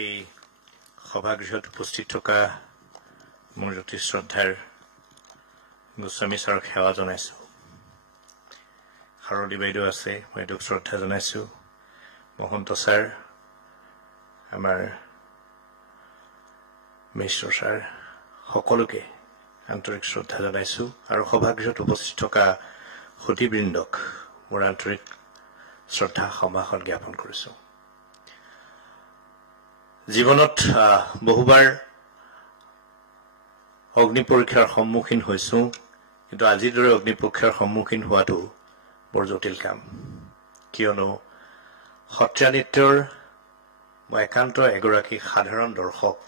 এই সভাগৃহত উপস্থিত থকা মোৰ অতি শ্ৰদ্ধাৰ গোস্বামী ছাৰক সেৱা জনাইছোঁ। শাৰদী বাইদেউ আছে, বাইদেউক শ্ৰদ্ধা জনাইছোঁ। মহন্ত ছাৰ, আমাৰ মিশ্ৰ ছাৰ, সকলোকে আন্তৰিক শ্ৰদ্ধা জনাইছোঁ আৰু সভাগৃহত উপস্থিত থকা সুধীবৃন্দক মোৰ আন্তৰিক শ্ৰদ্ধা সম্ভাষণ জ্ঞাপন কৰিছোঁ। জীৱনত বহুবাৰ অগ্নি পৰীক্ষাৰ সন্মুখীন হৈছোঁ, কিন্তু আজিৰ দৰে অগ্নি পৰীক্ষাৰ সন্মুখীন হোৱাটো বৰ জটিল কাম। কিয়নো সত্ৰীয়া নৃত্যৰ মই একান্ত এগৰাকী সাধাৰণ দৰ্শক,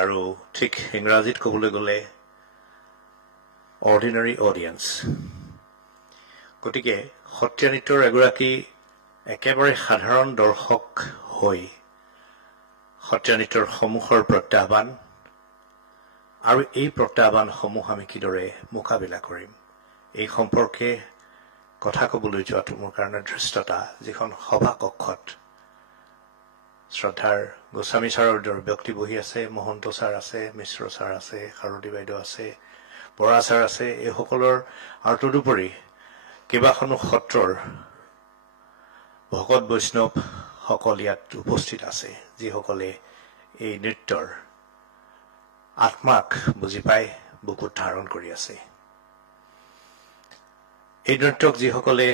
আৰু ঠিক ইংৰাজীত ক'বলৈ গ'লে অৰ্ডিনাৰী অডিয়েন্স। গতিকে সত্ৰীয়া নৃত্যৰ এগৰাকী একেবাৰে সাধাৰণ দৰ্শক হৈ সত্ৰীয়া নৃত্যৰ সমূহৰ প্ৰত্যাহ্বান আৰু এই প্ৰত্যাহ্বানসমূহ আমি কিদৰে মোকাবিলা কৰিম, এই সম্পৰ্কে কথা ক'বলৈ যোৱাটো মোৰ কাৰণে ধৃষ্টতা। যিখন সভা কক্ষত শ্ৰদ্ধাৰ গোস্বামী ছাৰৰ দৰে ব্যক্তি বহি আছে, মহন্ত ছাৰ আছে, মিশ্ৰ ছাৰ আছে, শাৰদী বাইদেউ আছে, বৰা ছাৰ আছে, এইসকলৰ আৰু তদুপৰি কেইবাখনো সত্ৰৰ ভকত বৈষ্ণৱসকল ইয়াত উপস্থিত আছে, যিসকলে এই নৃত্যৰ আত্মাক বুজি পাই বুকুত ধাৰণ কৰি আছে। এই নৃত্যক যিসকলে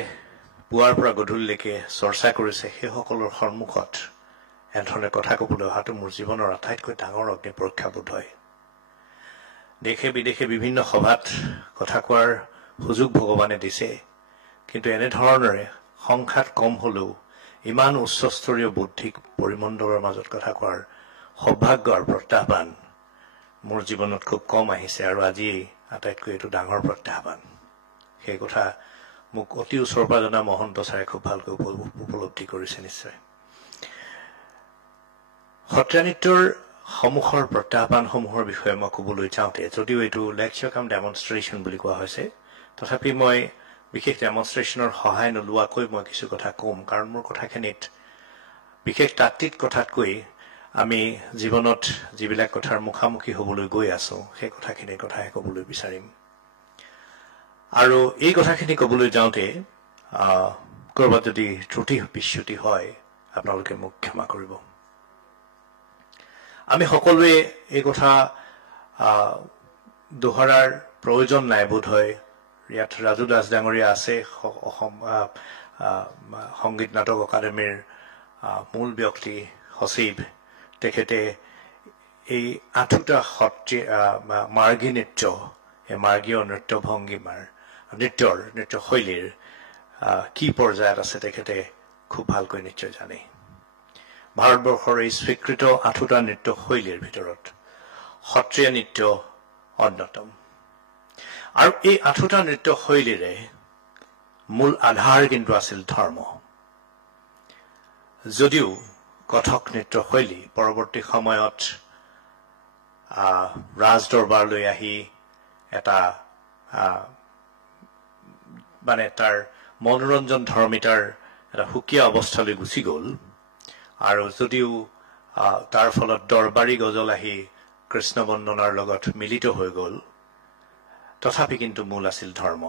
পুৱাৰ পৰা গধূলিলৈকে চৰ্চা কৰিছে, সেইসকলৰ সন্মুখত এনেধৰণে কথা ক'বলৈ অহাটো মোৰ জীৱনৰ আটাইতকৈ ডাঙৰ অগ্নি পৰীক্ষা বোধ হয়। দেশে বিদেশে বিভিন্ন সভাত কথা কোৱাৰ সুযোগ ভগৱানে দিছে, কিন্তু এনেধৰণেৰে সংখ্যাত কম হ'লেও ইমান উচ্চস্তৰীয় বৌদ্ধিক পৰিমণ্ডলৰ মাজত কথা কোৱাৰ সৌভাগ্য আৰু প্ৰত্যাহ্বান মোৰ জীৱনত খুব কম আহিছে, আৰু আজি আটাইতকৈ এইটো ডাঙৰ প্ৰত্যাহ্বান। সেই কথা মোক অতি ওচৰৰ পৰা জনা মহন্ত ছাৰে খুব ভালকৈ উপলব্ধি কৰিছে নিশ্চয়। সত্ৰীয়া নৃত্যৰ সমূহৰ প্ৰত্যাহ্বানসমূহৰ বিষয়ে মই ক'বলৈ যাওঁতে, যদিও এইটো লেকচাৰ কাম ডেমনষ্ট্ৰেশ্যন বুলি কোৱা হৈছে, তথাপি মই বিশেষ ডেমনষ্ট্ৰেশ্যনৰ সহায় নোলোৱাকৈ মই কিছু কথা ক'ম, কাৰণ মোৰ কথাখিনিত বিশেষ তাত্ত্বিক কথাতকৈ আমি জীৱনত যিবিলাক কথাৰ মুখামুখি হ'বলৈ গৈ আছোঁ, সেই কথাখিনিৰ কথাহে ক'বলৈ বিচাৰিম। আৰু এই কথাখিনি ক'বলৈ যাওঁতে ক'ৰবাত যদি ত্ৰুটি বিচ্যুতি হয়, আপোনালোকে মোক ক্ষমা কৰিব। আমি সকলোৱে এই কথা দোহৰাৰ প্ৰয়োজন নাই বোধ হয়। ইয়াত ৰাজু দাস ডাঙৰীয়া আছে, অসম সংগীত নাটক একাডেমীৰ মূল ব্যক্তি সচিব। তেখেতে এই 8টা মাৰ্গী নৃত্য, এই মাৰ্গীয় নৃত্য ভংগীমাৰ নৃত্যশৈলীৰ কি পৰ্যায়ত আছে তেখেতে খুব ভালকৈ নিশ্চয় জানে। ভাৰতবৰ্ষৰ এই স্বীকৃত 8টা নৃত্যশৈলীৰ ভিতৰত সত্ৰীয়া নৃত্য অন্যতম। আৰু এই 8টা নৃত্যশৈলীৰে মূল আধাৰ কিন্তু আছিল ধৰ্ম। যদিও কথক নৃত্যশৈলী পৰৱৰ্তী সময়ত ৰাজ দৰবাৰলৈ আহি এটা মানে তাৰ মনোৰঞ্জন ধৰ্মিতাৰ এটা সুকীয়া অৱস্থালৈ গুচি গ'ল, আৰু যদিও তাৰ ফলত দৰবাৰী গজল আহি কৃষ্ণ বন্দনাৰ লগত মিলিত হৈ গ'ল, তথাপি কিন্তু মূল আছিল ধৰ্ম।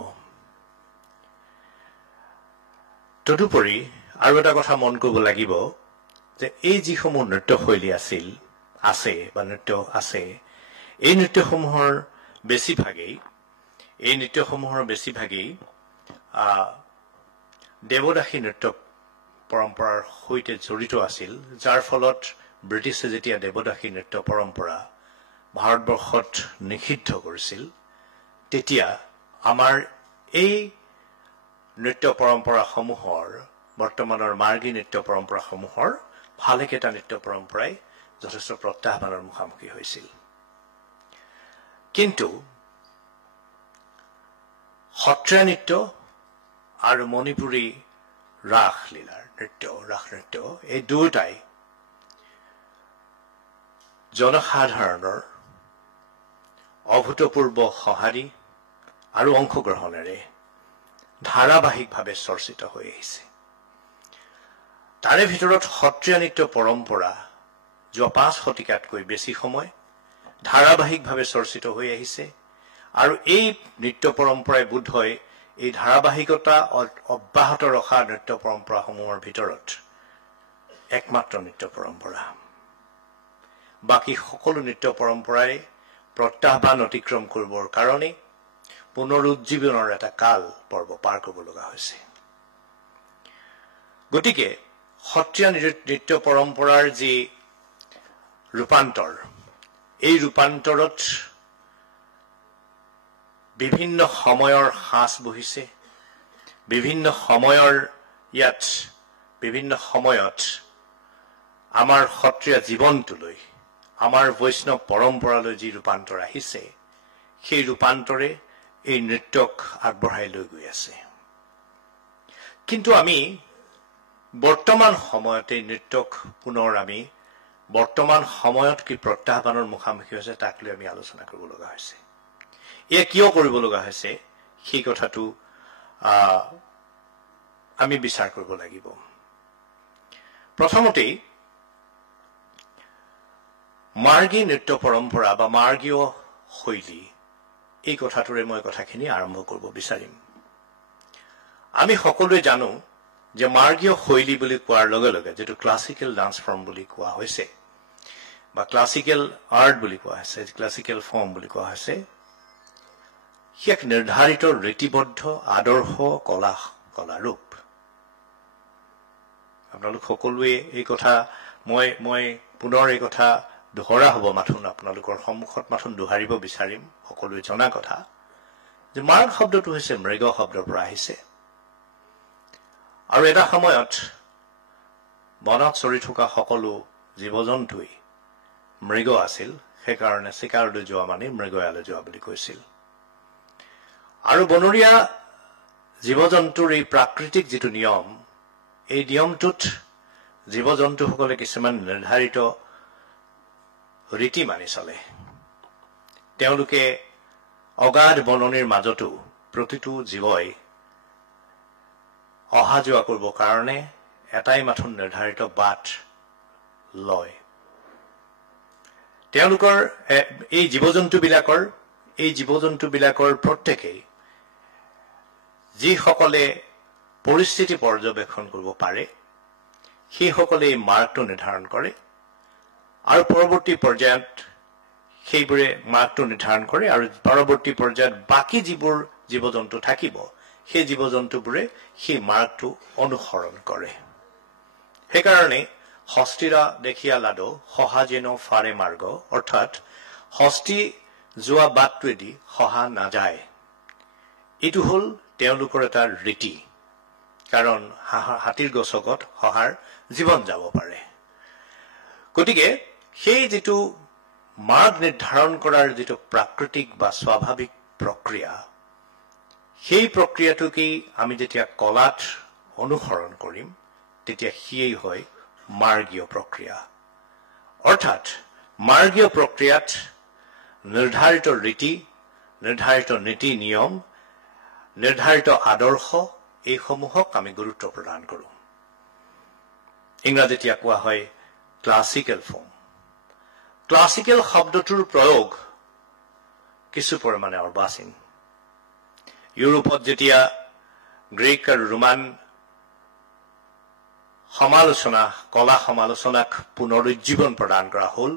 তদুপৰি আৰু এটা কথা মন কৰিব লাগিব যে এই যিসমূহ নৃত্যশৈলী আছে এই নৃত্যসমূহৰ বেছিভাগেই দেৱদাসী নৃত্য পৰম্পৰাৰ সৈতে জড়িত আছিল, যাৰ ফলত ব্ৰিটিছে যেতিয়া দেৱদাসী নৃত্য পৰম্পৰা ভাৰতবৰ্ষত নিষিদ্ধ কৰিছিল, তেতিয়া আমাৰ এই নৃত্য পৰম্পৰাসমূহৰ, বৰ্তমানৰ মাৰ্গী নৃত্য পৰম্পৰাসমূহৰ ভালেকেইটা নৃত্য পৰম্পৰাই যথেষ্ট প্ৰত্যাহ্বানৰ মুখামুখি হৈছিল। কিন্তু সত্ৰীয়া নৃত্য আৰু মণিপুৰী ৰাস নৃত্য এই দুয়োটাই জনসাধাৰণৰ অভূতপূৰ্ব সঁহাৰি আৰু অংশগ্ৰহণেৰে ধাৰাবাহিকভাৱে চৰ্চিত হৈ আহিছে। তাৰে ভিতৰত সত্ৰীয়া নৃত্য পৰম্পৰা যোৱা 5 শতিকাতকৈ বেছি সময় ধাৰাবাহিকভাৱে চৰ্চিত হৈ আহিছে আৰু এই নৃত্য পৰম্পৰাই বোধহয় এই ধাৰাবাহিকতা অব্যাহত ৰখা নৃত্য পৰম্পৰাসমূহৰ ভিতৰত একমাত্ৰ নৃত্য পৰম্পৰা বাকি সকলো নৃত্য পৰম্পৰাই প্ৰত্যাহ্বান অতিক্ৰম কৰিবৰ কাৰণে পুনৰুজ্জীৱনৰ এটা কাল পৰ্ব পাৰ কৰিব লগা হৈছে গতিকে সত্ৰীয়া নৃত্য পৰম্পৰাৰ যি ৰূপান্তৰ এই ৰূপান্তৰত বিভিন্ন সময়ৰ হাস বহিছে বিভিন্ন সময়ত আমাৰ সত্ৰীয়া জীৱনটোলৈ আমাৰ বৈষ্ণৱ পৰম্পৰালৈ যি ৰূপান্তৰ আহিছে সেই ৰূপান্তৰে এই নৃত্যক আগবঢ়াই লৈ গৈ আছে কিন্তু আমি বৰ্তমান সময়ত এই নৃত্যক পুনৰ আমি বৰ্তমান সময়ত কি প্ৰত্যাহ্বানৰ মুখামুখি হৈছে তাক লৈ আমি আলোচনা কৰিব লগা হৈছে এয়া কিয় কৰিব লগা হৈছে সেই কথাটো আমি বিচাৰ কৰিব লাগিব প্ৰথমতে মাৰ্গী নৃত্য পৰম্পৰা বা মাৰ্গীয় শৈলী এই কথাটোৰে মই কথাখিনি আৰম্ভ কৰিব বিচাৰিম আমি সকলোৱে জানো যে মাৰ্গীয় শৈলী বুলি কোৱাৰ লগে লগে যেটো ক্লাসিক্যাল ডান্স ফৰ্ম বুলি কোৱা হৈছে বা ক্লাসিক্যাল আৰ্ট বুলি কোৱা হৈছে ক্লাসিক্যাল ফৰ্ম বুলি কোৱা হৈছে এক নিৰ্ধাৰিত ৰীতিবদ্ধ আদৰ্শ কলাৰূপ আপোনালোক সকলোৱে এই কথা মই পুনৰ এই কথা দোহৰা হ'ব মাথোন আপোনালোকৰ সন্মুখত মাথোন দোহাৰিব বিচাৰিম সকলোৱে জনা কথা যে মাৰ্গ শব্দটো হৈছে মৃগ শব্দৰ পৰা আহিছে আৰু এটা সময়ত বনত চৰি থকা সকলো জীৱ-জন্তুই মৃগ আছিল সেইকাৰণে শিকাৰলৈ যোৱা মানে মৃগয়ালৈ যোৱা বুলি কৈছিল আৰু বনৰীয়া জীৱ-জন্তুৰ এই প্ৰাকৃতিক যেটো নিয়ম এই নিয়মটোত জীৱ-জন্তুসকলে কিছুমান নিৰ্ধাৰিত ৰীতি মানি চলে তেওঁলোকে অগাধ বননিৰ মাজতো প্ৰতিটো জীৱই অহা যোৱা কৰিবৰ কাৰণে এটাই মাথোন নিৰ্ধাৰিত বাট লয় তেওঁলোকৰ এই জীৱ-জন্তুবিলাকৰ প্ৰত্যেকেই যিসকলে পৰিস্থিতি পৰ্যবেক্ষণ কৰিব পাৰে সেইসকলে এই মাৰ্গটো নিৰ্ধাৰণ কৰে আৰু পৰৱৰ্তী পৰ্যায়ত সেইবোৰে মাৰ্গটো নিৰ্ধাৰণ কৰে আৰু পৰৱৰ্তী পৰ্যায়ত বাকি যিবোৰ জীৱ-জন্তু থাকিব সেই জীৱ-জন্তুবোৰে সেই মাৰ্গটো অনুসৰণ কৰে সেইকাৰণে হস্তিৰা দেখিয়া লাডো সহাজেন ফাৰে মাৰ্গ অৰ্থাৎ হস্তি যোৱা বাটটোৱেদি সহা নাযায় এইটো হল তেওঁলোকৰ এটা ৰীতি কাৰণ হাতীৰ গছকত সহাৰ জীৱন যাব পাৰে গতিকে সেই যেটো মাৰ্গ নিৰ্ধাৰণ কৰাৰ যেটো প্ৰাকৃতিক বা স্বাভাৱিক প্ৰক্ৰিয়া সেই প্ৰক্ৰিয়াটোকে আমি যেতিয়া কলাত অনুসৰণ কৰিম তেতিয়া হিয়েই হয় মাৰ্গীয় প্ৰক্ৰিয়া অৰ্থাৎ মাৰ্গীয় প্ৰক্ৰিয়াত নিৰ্ধাৰিত ৰীতি নিৰ্ধাৰিত নীতি নিয়ম নিৰ্ধাৰিত আদৰ্শ এইসমূহক আমি গুৰুত্ব প্ৰদান কৰো ইংৰাজীত কোৱা হয় ক্লাসিক্যাল ফৰ্ম ক্লাসিক্যাল শব্দটোৰ প্ৰয়োগ কিছু পৰিমাণে অৰ্বাচীন ইউৰোপত যেতিয়া গ্ৰীক আৰু ৰোমান কলা সমালোচনাক পুনৰুজ্জীৱন প্ৰদান কৰা হল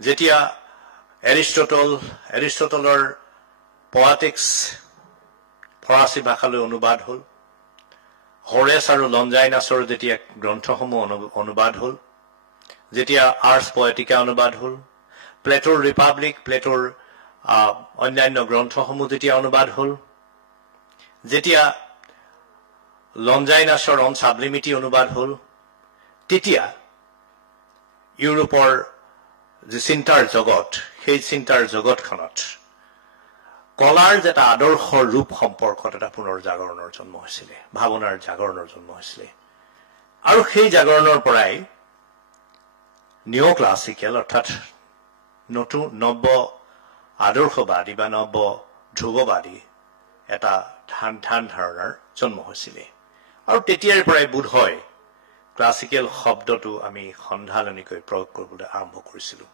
যেতিয়া এৰিষ্টটলৰ পয়েটিক্স ফৰাসী ভাষালৈ অনুবাদ হল হৰেছ আৰু লঞ্জাইনাছৰ যেতিয়া গ্ৰন্থসমূহ অনুবাদ হল যেতিয়া আৰ্টছ পয়েটিকা অনুবাদ হল প্লেটোৰ ৰিপাব্লিক প্লেটোৰ অন্যান্য গ্ৰন্থসমূহ যেতিয়া অনুবাদ হল যেতিয়া লঞ্জাইনাছৰ অন সাবলিমিটি অনুবাদ হল তেতিয়া ইউৰোপৰ যে চিন্তাৰ জগত সেই চিন্তাৰ জগতখনত কলাৰ যেটা আদৰ্শ ৰূপ সম্পৰ্কত এটা পুনৰ জাগৰণৰ জন্ম হৈছিল ভাৱনাৰ জাগৰণৰ জন্ম হৈছিল আৰু সেই জাগৰণৰ পৰাই নিও ক্লাসিক্যাল অৰ্থাৎ নৱ আদৰ্শবাদী বা নৱ ধ্ৰুৱবাদী এটা ধাৰণাৰ জন্ম হৈছিল আৰু তেতিয়াৰ পৰাই বোধ হয় ক্লাছিকেল শব্দটো আমি সন্ধাননিকৈ প্ৰয়োগ কৰিবলৈ আৰম্ভ কৰিছিলোঁ।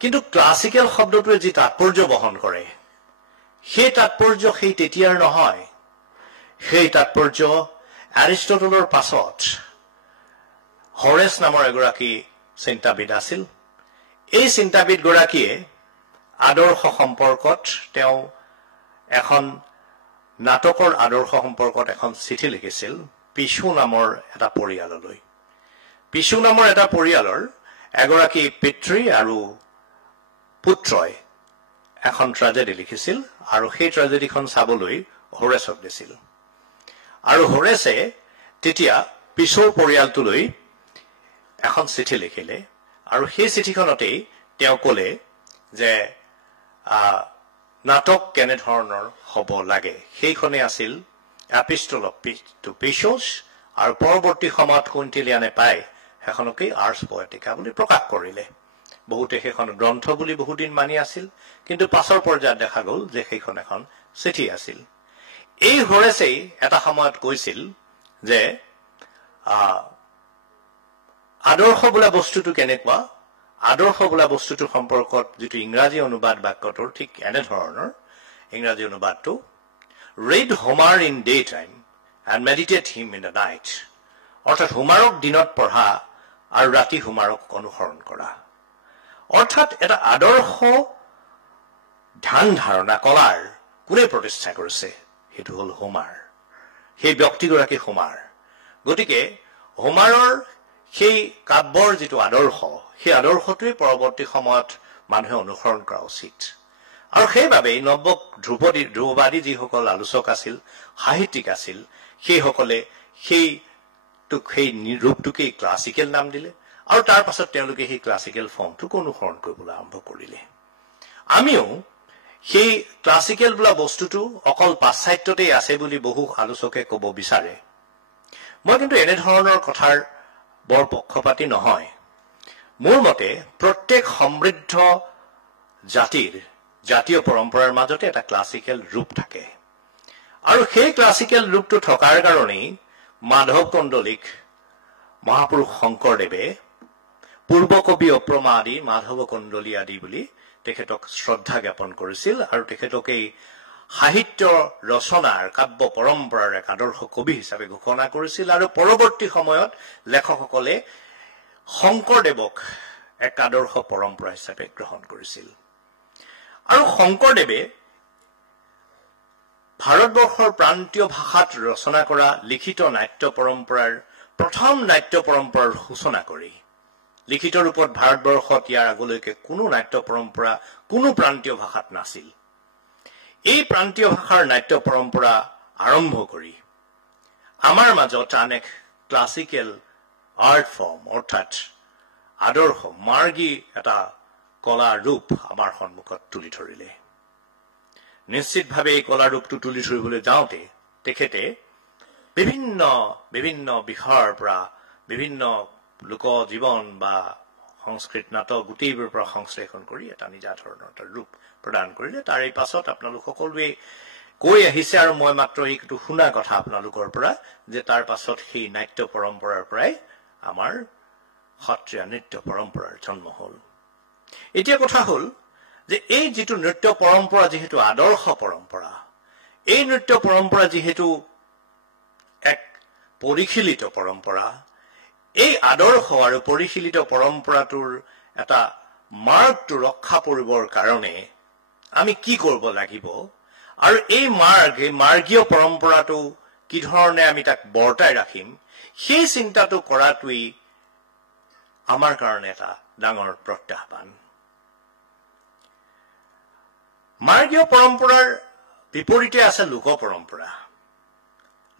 কিন্তু ক্লাছিকেল শব্দটোৱে যি তাৎপৰ্য বহন কৰে সেই তাৎপৰ্য সেই তেতিয়াৰ নহয়। সেই তাৎপৰ্য এৰিষ্টটলৰ পাছত হৰেছ নামৰ এগৰাকী চিন্তাবিদ আছিল। এই চিন্তাবিদগৰাকীয়ে আদৰ্শ সম্পৰ্কত তেওঁ এখন নাটকৰ আদৰ্শ সম্পৰ্কত এখন চিঠি লিখিছিল পিছু নামৰ এটা পৰিয়াললৈ। পিছু নামৰ এটা পৰিয়ালৰ এগৰাকী পিতৃ আৰু পুত্ৰই এখন ট্ৰেজেডি লিখিছিল আৰু সেই ট্ৰেজেডিখন চাবলৈ হৰেছক দিছিল। আৰু হৰেছে তেতিয়া পিছৰ পৰিয়ালটোলৈ এখন চিঠি লিখিলে আৰু সেই চিঠিখনতেই তেওঁ ক'লে যে নাটক কেনেধৰণৰ হ'ব লাগে। সেইখনে আছিল এপিষ্টল টু পিছছ আৰু পৰৱৰ্তী সময়ত কুইণ্টিলিয়ানে পাই সেইখনকেই আৰ্ছ পয়েটিকা বুলি প্ৰকাশ কৰিলে। বহুতে সেইখন গ্ৰন্থ বুলি বহুদিন মানি আছিল, কিন্তু পাছৰ পৰ্যায়ত দেখা গ'ল যে সেইখন এখন চিঠি আছিল। এই হৰেছেই এটা সময়ত কৈছিল যে আদৰ্শ বোলা বস্তুটো কেনেকুৱা, আদৰ্শ বোলা বস্তুটোৰ সম্পৰ্কত যিটো ইংৰাজী অনুবাদ বাক্যটোৰ ঠিক এনেধৰণৰ ইংৰাজী অনুবাদটো read Homer in day time and meditate him in the night, অৰ্থাৎ হোমাৰক দিনত পঢ়া আৰু ৰাতি হোমাৰক অনুসৰণ কৰা। অৰ্থাৎ এটা আদৰ্শ ধ্যান ধাৰণা কলাৰ কোনে প্ৰতিষ্ঠা কৰিছে, সেইটো হ'ল হোমাৰ, সেই ব্যক্তিগৰাকী হোমাৰ। গতিকে হোমাৰৰ সেই কাব্যৰ যিটো আদৰ্শ, সেই আদৰ্শটোৱে পৰৱৰ্তী সময়ত মানুহে অনুসৰণ কৰা উচিত। আৰু সেইবাবেই নৱ ধ্ৰুৱবাদী যিসকল আলোচক আছিল, সাহিত্যিক আছিল, সেইসকলে সেই ৰূপটোকেই ক্লাছিকেল নাম দিলে আৰু তাৰ পাছত তেওঁলোকে সেই ক্লাছিকেল ফৰ্মটোক অনুসৰণ কৰিবলৈ আৰম্ভ কৰিলে। আমিও সেই ক্লাছিকেল বোলা বস্তুটো অকল পাশ্চাত্যতেই আছে বুলি বহু আলোচকে ক'ব বিচাৰে। মই কিন্তু এনেধৰণৰ কথাৰ বৰ পক্ষপাতী নহয়। মোৰ মতে প্ৰত্যেক সমৃদ্ধ জাতিৰ জাতীয় পৰম্পৰাৰ মাজতে এটা ক্লাছিকেল ৰূপ থাকে আৰু সেই ক্লাছিকেল ৰূপটো থকাৰ কাৰণেই মাধৱ কন্দলীক মহাপুৰুষ শংকৰদেৱে পূৰ্ব কবি অপ্ৰমা আদি মাধৱ কন্দলী আদি বুলি তেখেতক শ্ৰদ্ধা জ্ঞাপন কৰিছিল আৰু তেখেতকেই সাহিত্য ৰচনাৰ কাব্য পৰম্পৰাৰ এক আদৰ্শ কবি হিচাপে ঘোষণা কৰিছিল। আৰু পৰৱৰ্তী সময়ত লেখকসকলে শংকৰদেৱক এক আদৰ্শ পৰম্পৰা হিচাপে গ্ৰহণ কৰিছিল। আৰু শংকৰদেৱে ভাৰতবৰ্ষৰ প্ৰান্তীয় ভাষাত ৰচনা কৰা লিখিত নাট্য পৰম্পৰাৰ প্ৰথম নাট্য পৰম্পৰাৰ সূচনা কৰি লিখিত ৰূপত ভাৰতবৰ্ষত ইয়াৰ আগলৈকে কোনো নাট্য পৰম্পৰা কোনো প্ৰান্তীয় ভাষাত নাছিল। এই প্ৰান্তীয় ভাষাৰ নাট্য পৰম্পৰা আৰম্ভ কৰি আমাৰ মাজত আন এক ক্লাছিকেল আৰ্ট ফৰ্ম অৰ্থাৎ আদৰ্শ মাৰ্গী এটা কলা ৰূপ আমাৰ সন্মুখত তুলি ধৰিলে। নিশ্চিতভাৱে এই কলা ৰূপটো তুলি ধৰিবলৈ যাওঁতে তেখেতে বিভিন্ন বিভিন্ন বিষয়ৰ পৰা বিভিন্ন লোক জীৱন বা সংস্কৃত নাটক গোটেইবোৰৰ পৰা সংশ্লেষণ কৰি এটা নিজা ধৰণৰ এটা ৰূপ প্ৰদান কৰিলে। তাৰে পাছত আপোনালোক সকলোৱে কৈ আহিছে আৰু মই মাত্ৰ এইটো শুনা কথা আপোনালোকৰ পৰা যে তাৰ পাছত সেই নাট্য পৰম্পৰাৰ পৰাই আমাৰ সত্ৰীয়া নৃত্য পৰম্পৰাৰ জন্ম হ'ল। এতিয়া কথা হ'ল যে এই যিটো নৃত্য পৰম্পৰা যিহেতু আদৰ্শ পৰম্পৰা, এই নৃত্য পৰম্পৰা যিহেতু এক পৰিশীলিত পৰম্পৰা, এই আদৰ্শ আৰু পৰিশীলিত পৰম্পৰাটোৰ এটা মাৰ্গটো ৰক্ষা কৰিবৰ কাৰণে আমি কি কৰিব লাগিব আৰু এই মাৰ্গীয় পৰম্পৰাটো কি ধৰণে আমি তাক বৰ্তাই ৰাখিম, সেই চিন্তাটো কৰাটোৱেই আমাৰ কাৰণে এটা ডাঙৰ প্ৰত্যাহ্বান। মাৰ্গীয় পৰম্পৰাৰ বিপৰীতে আছে লোক পৰম্পৰা।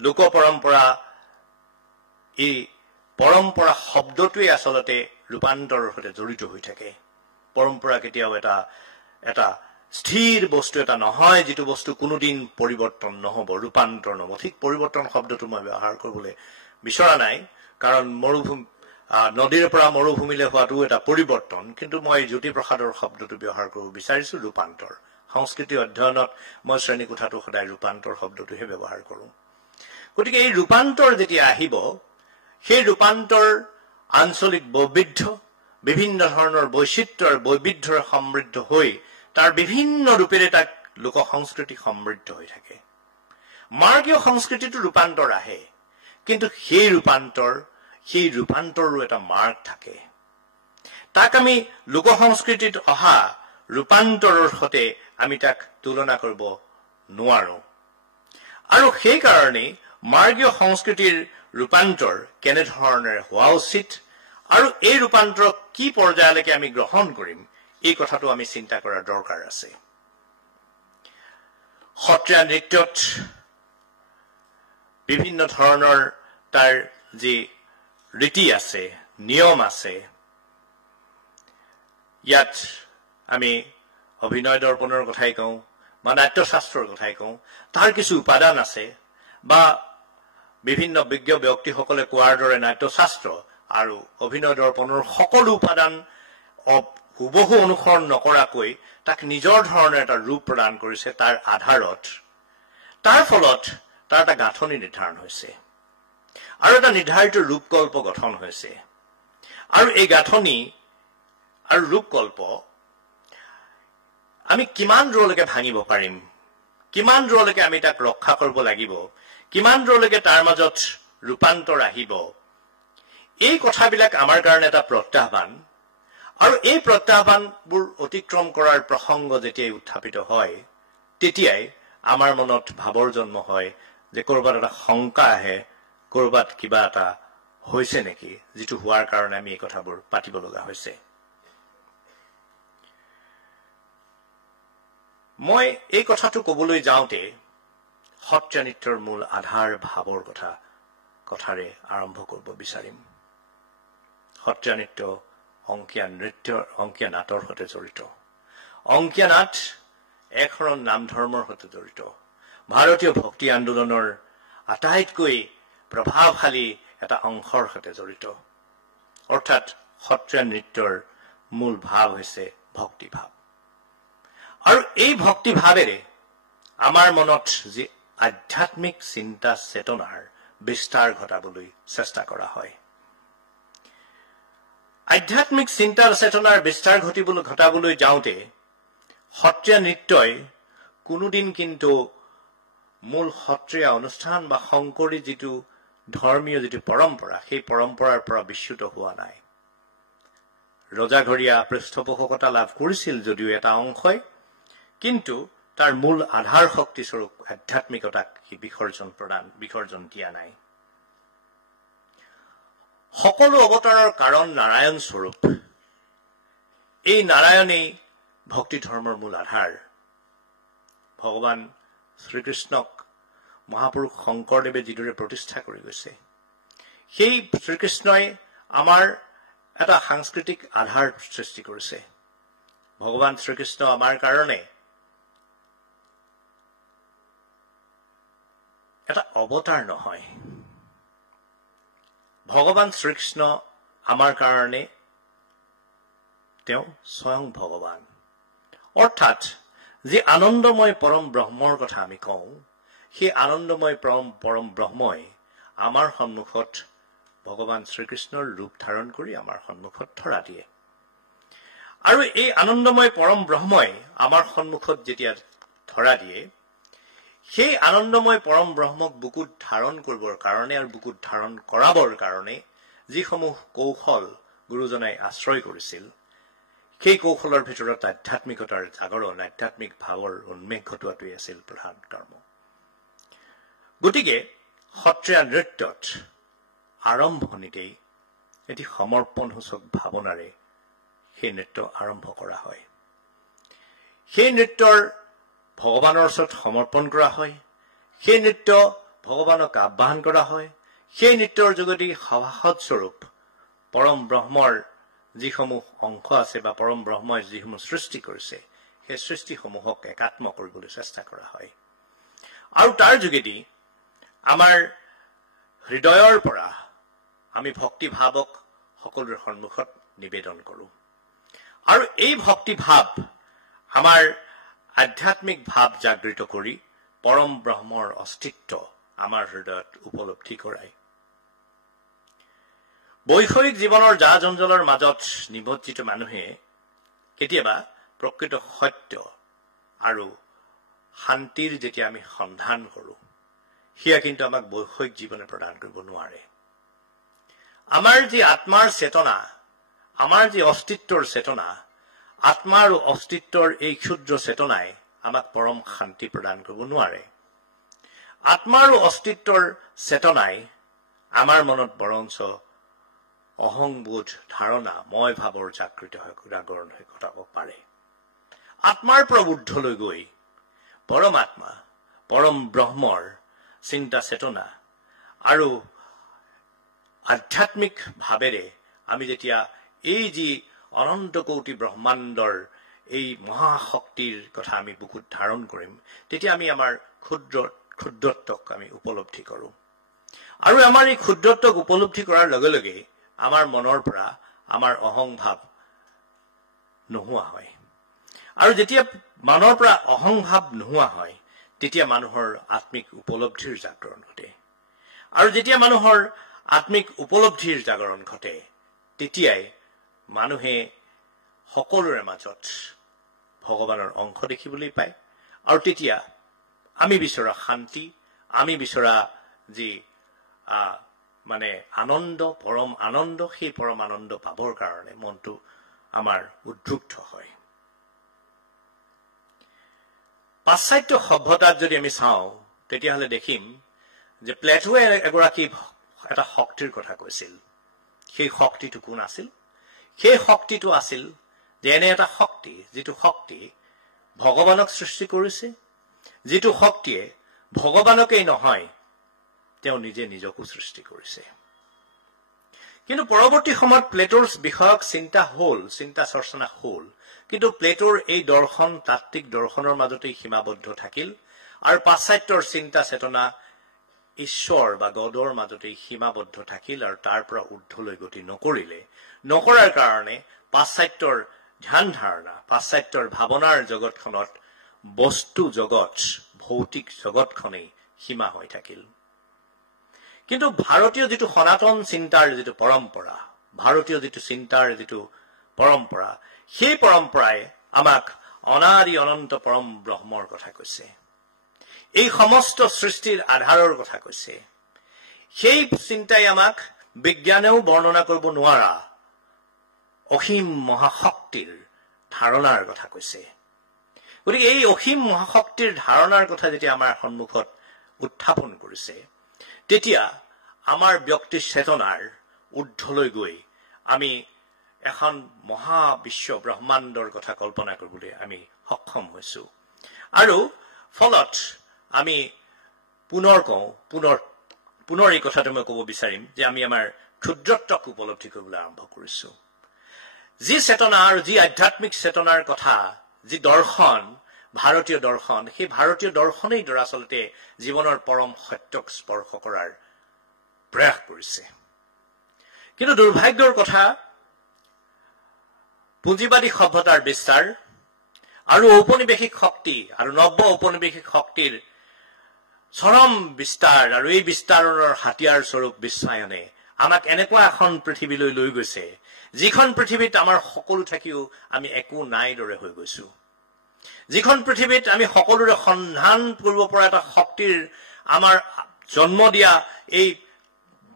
লোক পৰম্পৰা, এই পৰম্পৰা শব্দটোৱে আচলতে ৰূপান্তৰৰ সৈতে জড়িত হৈ থাকে। পৰম্পৰা কেতিয়াও এটা স্থিৰ বস্তু এটা নহয়, যিটো বস্তু কোনোদিন পৰিৱৰ্তন নহব, ৰূপান্তৰ নহব। ঠিক পৰিৱৰ্তন শব্দটো মই ব্যৱহাৰ কৰিবলৈ বিচৰা নাই, কাৰণ নদীৰ পৰা মৰুভূমিলৈ হোৱাটো এটা পৰিৱৰ্তন, কিন্তু মই জ্যোতিপ্ৰসাদৰ শব্দটো ব্যৱহাৰ কৰিব বিচাৰিছো ৰূপান্তৰ। সংস্কৃতি অধ্যয়নত মই শ্ৰেণীকোঠাটো সদায় ৰূপান্তৰ শব্দটোহে ব্যৱহাৰ কৰোঁ। গতিকে এই ৰূপান্তৰ যেতিয়া আহিব, সেই ৰূপান্তৰ আঞ্চলিক বৈবিধ্য বিভিন্ন ধৰণৰ বৈচিত্ৰ্য আৰু বৈবিধ্যৰে সমৃদ্ধ হৈ তাৰ বিভিন্ন ৰূপেৰে তাক লোক সংস্কৃতি সমৃদ্ধ হৈ থাকে। মাৰ্গীয় সংস্কৃতিটো ৰূপান্তৰ আহে, কিন্তু সেই ৰূপান্তৰো এটা মাৰ্গ থাকে। তাক আমি লোক সংস্কৃতিত অহা ৰূপান্তৰৰ সৈতে আমি তাক তুলনা কৰিব নোৱাৰো। আৰু সেইকাৰণে মাৰ্গীয় সংস্কৃতিৰ ৰূপান্তৰ কেনেধৰণেৰে হোৱা উচিত আৰু এই ৰূপান্তৰক কি পৰ্যায়লৈকে আমি গ্ৰহণ কৰিম, এই কথাটো আমি চিন্তা কৰাৰ দৰকাৰ আছে। সত্ৰীয়া নৃত্যত বিভিন্ন ধৰণৰ তাৰ যি ৰীতি আছে, নিয়ম আছে। ইয়াত আমি অভিনয় দৰ্পণৰ কথাই কওঁ বা নাট্যশাস্ত্ৰৰ কথাই কওঁ, তাৰ কিছু উপাদান আছে বা বিভিন্ন বিজ্ঞ ব্যক্তিসকলে কোৱাৰ দৰে নাট্যশাস্ত্ৰ আৰু অভিনয় দৰ্পণৰ সকলো উপাদান হুবহু অনুসৰণ নকৰাকৈ তাক নিজৰ ধৰণে এটা ৰূপ প্ৰদান কৰিছে তাৰ আধাৰত। তাৰ ফলত তাৰ এটা গাঁথনি নিৰ্ধাৰণ হৈছে আৰু এটা নিৰ্ধাৰিত ৰূপকল্প গঠন হৈছে। আৰু এই গাঁথনি আৰু ৰূপকল্প আমি কিমান দূৰলৈকে ভাঙিব পাৰিম, কিমান দূৰলৈকে আমি তাক ৰক্ষা কৰিব লাগিব, কিমান দূৰলৈকে তাৰ মাজত ৰূপান্তৰ আহিব, এই কথাবিলাক আমাৰ কাৰণে এটা প্ৰত্যাহ্বান। আৰু এই প্ৰত্যাহ্বানবোৰ অতিক্ৰম কৰাৰ প্ৰসংগ যেতিয়াই উত্থাপিত হয়, তেতিয়াই আমাৰ মনত ভাৱৰ জন্ম হয় যে ক'ৰবাত এটা শংকা আহে, ক'ৰবাত কিবা এটা হৈছে নেকি, যিটো হোৱাৰ কাৰণে আমি এই কথাবোৰ পাতিব লগা হৈছে। মই এই কথাটো ক'বলৈ যাওঁতে সত্ৰীয়া নৃত্যৰ মূল আধাৰ ভাৱৰ কথাৰে আৰম্ভ কৰিব বিচাৰিম। সত্ৰীয়া নৃত্য অংকীয়া নাটৰ সৈতে জড়িত। অংকীয়া নাট এখন নাম ধৰ্মৰ সৈতে জড়িত। ভাৰতীয় ভক্তি আন্দোলনৰ আটাইতকৈ প্ৰভাৱশালী এটা অংশৰ সৈতে জড়িত। অৰ্থাৎ সত্ৰীয়া নৃত্যৰ মূল ভাৱ হৈছে ভক্তিভাৱ। আৰু এই ভক্তিভাৱেৰে আমাৰ মনত যি আধ্যাত্মিক চিন্তা চেতনাৰ বিস্তাৰ ঘটাবলৈ চেষ্টা কৰা হয়। আধ্যাত্মিক চিন্তা চেতনাৰ বিস্তাৰ ঘটাবলৈ যাওঁতে সত্ৰীয়া নৃত্যই কোনোদিন কিন্তু মূল সত্ৰীয়া অনুষ্ঠান বা শংকৰী যিটো ধৰ্মীয় যিটো পৰম্পৰা, সেই পৰম্পৰাৰ পৰা বিচ্যুত হোৱা নাই। ৰজাঘৰীয়া পৃষ্ঠপোষকতা লাভ কৰিছিল যদিও এটা অংশই, কিন্তু তাৰ মূল আধাৰ শক্তিস্বৰূপ আধ্যাত্মিকতাক সি বিসৰ্জন দিয়া নাই। সকলো অৱতাৰৰ কাৰণ নাৰায়ণ স্বৰূপ। এই নাৰায়ণেই ভক্তি ধৰ্মৰ মূল আধাৰ। ভগৱান শ্ৰীকৃষ্ণক মহাপুৰুষ শংকৰদেৱে যিদৰে প্ৰতিষ্ঠা কৰি গৈছে, সেই শ্ৰীকৃষ্ণই আমাৰ এটা সাংস্কৃতিক আধাৰ সৃষ্টি কৰিছে। ভগৱান শ্ৰীকৃষ্ণ আমাৰ কাৰণে এটা অৱতাৰ নহয়। ভগৱান শ্ৰীকৃষ্ণ আমাৰ কাৰণে তেওঁ স্বয়ং ভগৱান। অৰ্থাৎ যি আনন্দময় পৰম ব্ৰহ্মৰ কথা আমি কওঁ, সেই আনন্দময় পৰম ব্ৰহ্মই আমাৰ সন্মুখত ভগৱান শ্ৰীকৃষ্ণৰ ৰূপ ধাৰণ কৰি আমাৰ সন্মুখত ধৰা দিয়ে। আৰু এই আনন্দময় পৰম ব্ৰহ্মই আমাৰ সন্মুখত যেতিয়া ধৰা দিয়ে, সেই আনন্দময় পৰম ব্ৰহ্মক বুকুত ধাৰণ কৰিবৰ কাৰণে আৰু বুকুত ধাৰণ কৰাবৰ কাৰণে যিসমূহ কৌশল গুৰুজনাই আশ্ৰয় কৰিছিল, সেই কৌশলৰ ভিতৰত আধ্যাত্মিকতাৰ জাগৰণ, আধ্যাত্মিক ভাৱৰ উন্মেষ ঘটোৱাটোৱেই আছিল প্ৰধান কৰ্ম। গতিকে সত্ৰীয়া নৃত্যত আৰম্ভণিতেই এটি সমৰ্পণসূচক ভাৱনাৰে সেই নৃত্য আৰম্ভ কৰা হয়। সেই নৃত্যৰ ভগৱানৰ ওচৰত সমৰ্পণ কৰা হয়, সেই নৃত্য ভগৱানক আহ্বান কৰা হয়, সেই নৃত্যৰ যোগেদি সভাসদস্বৰূপ পৰম ব্ৰহ্মৰ যিসমূহ অংশ আছে বা পৰম ব্ৰহ্মই যিসমূহ সৃষ্টি কৰিছে, সেই সৃষ্টিসমূহক একাত্ম কৰিবলৈ চেষ্টা কৰা হয়। আৰু তাৰ যোগেদি আমাৰ হৃদয়ৰ পৰা আমি ভক্তিভাৱক সকলোৰে সন্মুখত নিবেদন কৰোঁ। আৰু এই ভক্তিভাৱ আমাৰ আধ্যাত্মিক ভাৱ জাগৃত কৰি পৰম ব্ৰহ্মৰ অস্তিত্ব আমাৰ হৃদয়ত উপলব্ধি কৰায়। বৈষয়িক জীৱনৰ যা জঞ্জলৰ মাজত নিমজ্জিত মানুহে কেতিয়াবা প্ৰকৃত সত্য আৰু শান্তিৰ যেতিয়া আমি সন্ধান কৰোঁ সেয়া কিন্তু আমাক বৈষয়িক জীৱনে প্ৰদান কৰিব নোৱাৰে। আমাৰ যি আত্মাৰ চেতনা, আমাৰ যি অস্তিত্বৰ চেতনা, আত্মা আৰু অস্তিত্বৰ এই ক্ষুদ্ৰ চেতনাই আমাক পৰম শান্তি প্ৰদান কৰিব নোৱাৰে। আত্মা আৰু অস্তিত্বৰ চেতনাই আমাৰ মনত বৰঞ্চ অহংবোধ, ধাৰণা, মই ভাৱৰ জাগৰণ হৈ ঘটাব পাৰে। আত্মাৰ পৰা ঊৰ্ধলৈ গৈ পৰমাত্মা, পৰম ব্ৰহ্মৰ চিন্তা চেতনা আৰু আধ্যাত্মিক ভাৱেৰে আমি যেতিয়া এই যি অনন্ত কোটি ব্ৰহ্মাণ্ডৰ এই মহাশক্তিৰ কথা আমি বুকুত ধাৰণ কৰিম, তেতিয়া আমি আমাৰ ক্ষুদ্ৰত্বক আমি উপলব্ধি কৰোঁ। আৰু আমাৰ এই ক্ষুদ্ৰত্বক উপলব্ধি কৰাৰ লগে লগে আমাৰ মনৰ পৰা আমাৰ অহংভাৱ নোহোৱা হয়। আৰু যেতিয়া মনৰ পৰা অহংভাৱ নোহোৱা হয় তেতিয়া মানুহৰ আত্মিক উপলব্ধিৰ জাগৰণ ঘটে। আৰু যেতিয়া মানুহৰ আত্মিক উপলব্ধিৰ জাগৰণ ঘটে তেতিয়াই মানুহে সকলোৰে মাজত ভগৱানৰ অংশ দেখিবলৈ পায়। আৰু তেতিয়া আমি বিচৰা শান্তি, আমি বিচৰা যি মানে আনন্দ, পৰম আনন্দ, সেই পৰম আনন্দ পাবৰ কাৰণে মনটো আমাৰ উদ্ৰুক্ত হয়। পাশ্চাত্য সভ্যতাত যদি আমি চাওঁ তেতিয়াহ'লে দেখিম যে প্লেটোৱে এগৰাকী এটা শক্তিৰ কথা কৈছিল। সেই শক্তিটো কোন আছিল? সেই শক্তিটো আছিল যে এনে এটা শক্তি, যিটো শক্তি ভগৱানক সৃষ্টি কৰিছে, যিটো শক্তিয়ে ভগৱানকেই নহয় তেওঁ নিজে নিজকো সৃষ্টি কৰিছে। কিন্তু পৰৱৰ্তী সময়ত প্লেটোৰ বিষয়ক চিন্তা চৰ্চনা হ'ল, কিন্তু প্লেটোৰ এই দৰ্শন তাত্ত্বিক দৰ্শনৰ মাজতেই সীমাবদ্ধ থাকিল আৰু পাশ্চাত্যৰ চিন্তা চেতনা ঈশ্বৰ বা গডৰ মাজতেই সীমাবদ্ধ থাকিল আৰু তাৰ পৰা ঊৰ্ধলৈ গতি নকৰাৰ কাৰণে পাশ্চাত্যৰ ধ্যান ধাৰণা, পাশ্চাত্যৰ ভাৱনাৰ জগতখনত বস্তু জগত, ভৌতিক জগতখনেই সীমা হৈ থাকিল। কিন্তু ভাৰতীয় যিটো সনাতন চিন্তাৰ যিটো পৰম্পৰা, ভাৰতীয় যিটো চিন্তাৰ যিটো পৰম্পৰা, সেই পৰম্পৰাই আমাক অনাদি অনন্ত পৰম ব্ৰহ্মৰ কথা কৈছে। এই সমস্ত সৃষ্টিৰ আধাৰৰ কথা কৈছে। সেই চিন্তাই আমাক বিজ্ঞানেও বৰ্ণনা কৰিব নোৱাৰা অসীম মহাশক্তিৰ ধাৰণাৰ কথা কৈছে। গতিকে এই অসীম মহাশক্তিৰ ধাৰণাৰ কথা যেতিয়া আমাৰ সন্মুখত উত্থাপন কৰিছে তেতিয়া আমাৰ ব্যক্তি চেতনাৰ ঊৰ্ধলৈ গৈ আমি এখন মহাবিশ্ব ব্ৰহ্মাণ্ডৰ কথা কল্পনা কৰিবলৈ আমি সক্ষম হৈছো। আৰু ফলত আমি পুনৰ এই কথাটো মই ক'ব বিচাৰিম যে আমি আমাৰ ক্ষুদ্ৰত্বক উপলব্ধি কৰিবলৈ আৰম্ভ কৰিছো। যি চেতনা আৰু যি আধ্যাত্মিক চেতনাৰ কথা, যি দৰ্শন, ভাৰতীয় দৰ্শন, সেই ভাৰতীয় দৰ্শনেই দৰাচলতে জীৱনৰ পৰম সত্যক স্পৰ্শ কৰাৰ প্ৰয়াস কৰিছে। কিন্তু দুৰ্ভাগ্যৰ কথা, পুঁজিবাদী সভ্যতাৰ বিস্তাৰ আৰু ঔপনিৱেশিক শক্তি আৰু নব্য ঔপনিৱেশিক শক্তিৰ চৰম বিস্তাৰ আৰু এই বিস্তাৰৰ হাতিয়াৰ স্বৰূপ বিশ্বায়নে আমাক এনেকুৱা এখন পৃথিৱীলৈ লৈ গৈছে যিখন পৃথিৱীত আমাৰ সকলো থাকিও আমি একো নাই দৰে হৈ গৈছো। যিখন পৃথিৱীত আমি সকলোৰে সন্ধান কৰিব পৰা এটা শক্তিৰ আমাৰ জন্ম দিয়া এই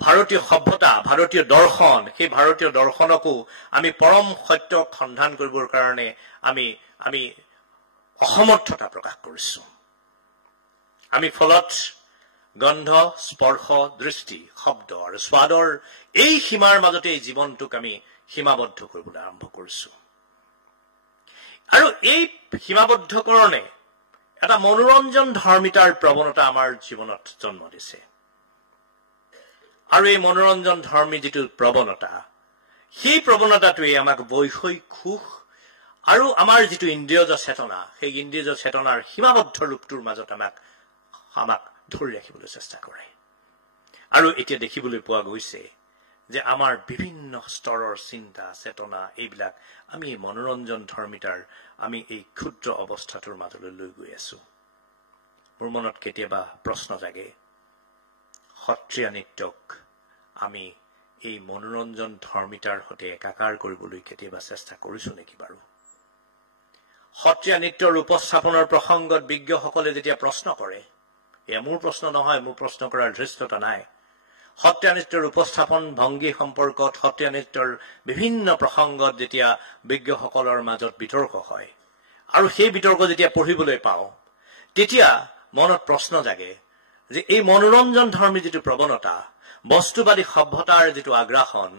ভাৰতীয় সভ্যতা, ভাৰতীয় দৰ্শন, সেই ভাৰতীয় দৰ্শনকো আমি পৰম সত্যক সন্ধান কৰিবৰ কাৰণে আমি অসমৰ্থতা প্ৰকাশ কৰিছো। আমি ফলত গন্ধ, স্পৰ্শ, দৃষ্টি, শব্দ আৰু স্বাদৰ এই সীমাৰ মাজতে এই জীৱনটোক আমি সীমাবদ্ধ কৰিবলৈ আৰম্ভ কৰিছো। আৰু এই সীমাবদ্ধকৰণে এটা মনোৰঞ্জন ধৰ্মিতাৰ প্ৰৱণতা আমাৰ জীৱনত জন্ম দিছে। আৰু এই মনোৰঞ্জন ধৰ্মী যিটো প্ৰৱণতা, সেই প্ৰৱণতাটোৱে আমাক বৈষয়িক সুখ আৰু আমাৰ যিটো ইন্দ্ৰিয়জ চেতনা, সেই ইন্দ্ৰিয়জ চেতনাৰ সীমাবদ্ধ ৰূপটোৰ মাজত আমাক ধৰি ৰাখিবলৈ চেষ্টা কৰে। আৰু এতিয়া দেখিবলৈ পোৱা গৈছে যে আমাৰ বিভিন্ন স্তৰৰ চিন্তা চেতনা এইবিলাক আমি এই মনোৰঞ্জন ধৰ্মিতাৰ আমি এই ক্ষুদ্ৰ অৱস্থাটোৰ মাজলৈ লৈ গৈ আছো। মোৰ মনত কেতিয়াবা প্ৰশ্ন জাগে, সত্ৰীয়া নৃত্যক আমি এই মনোৰঞ্জন ধৰ্মিতাৰ সৈতে একাকাৰ কৰিবলৈ কেতিয়াবা চেষ্টা কৰিছো নেকি বাৰু? সত্ৰীয়া নৃত্যৰ উপস্থাপনৰ প্ৰসংগত বিজ্ঞসকলে যেতিয়া প্ৰশ্ন কৰে, এয়া মোৰ প্ৰশ্ন নহয়, মোৰ প্ৰশ্ন কৰাৰ ধৃষ্টতা নাই। সত্ৰীয়া নৃত্যৰ উপস্থাপন ভংগী সম্পৰ্কত সত্ৰীয়া নৃত্যৰ বিভিন্ন প্ৰসংগত যেতিয়া বিজ্ঞসকলৰ মাজত বিতৰ্ক হয় আৰু সেই বিতৰ্ক যেতিয়া পঢ়িবলৈ পাওঁ, তেতিয়া মনত প্ৰশ্ন জাগে যে এই মনোৰঞ্জন ধৰ্মী যিটো প্ৰৱণতা, বস্তুবাদী সভ্যতাৰ যিটো আগ্ৰাসন,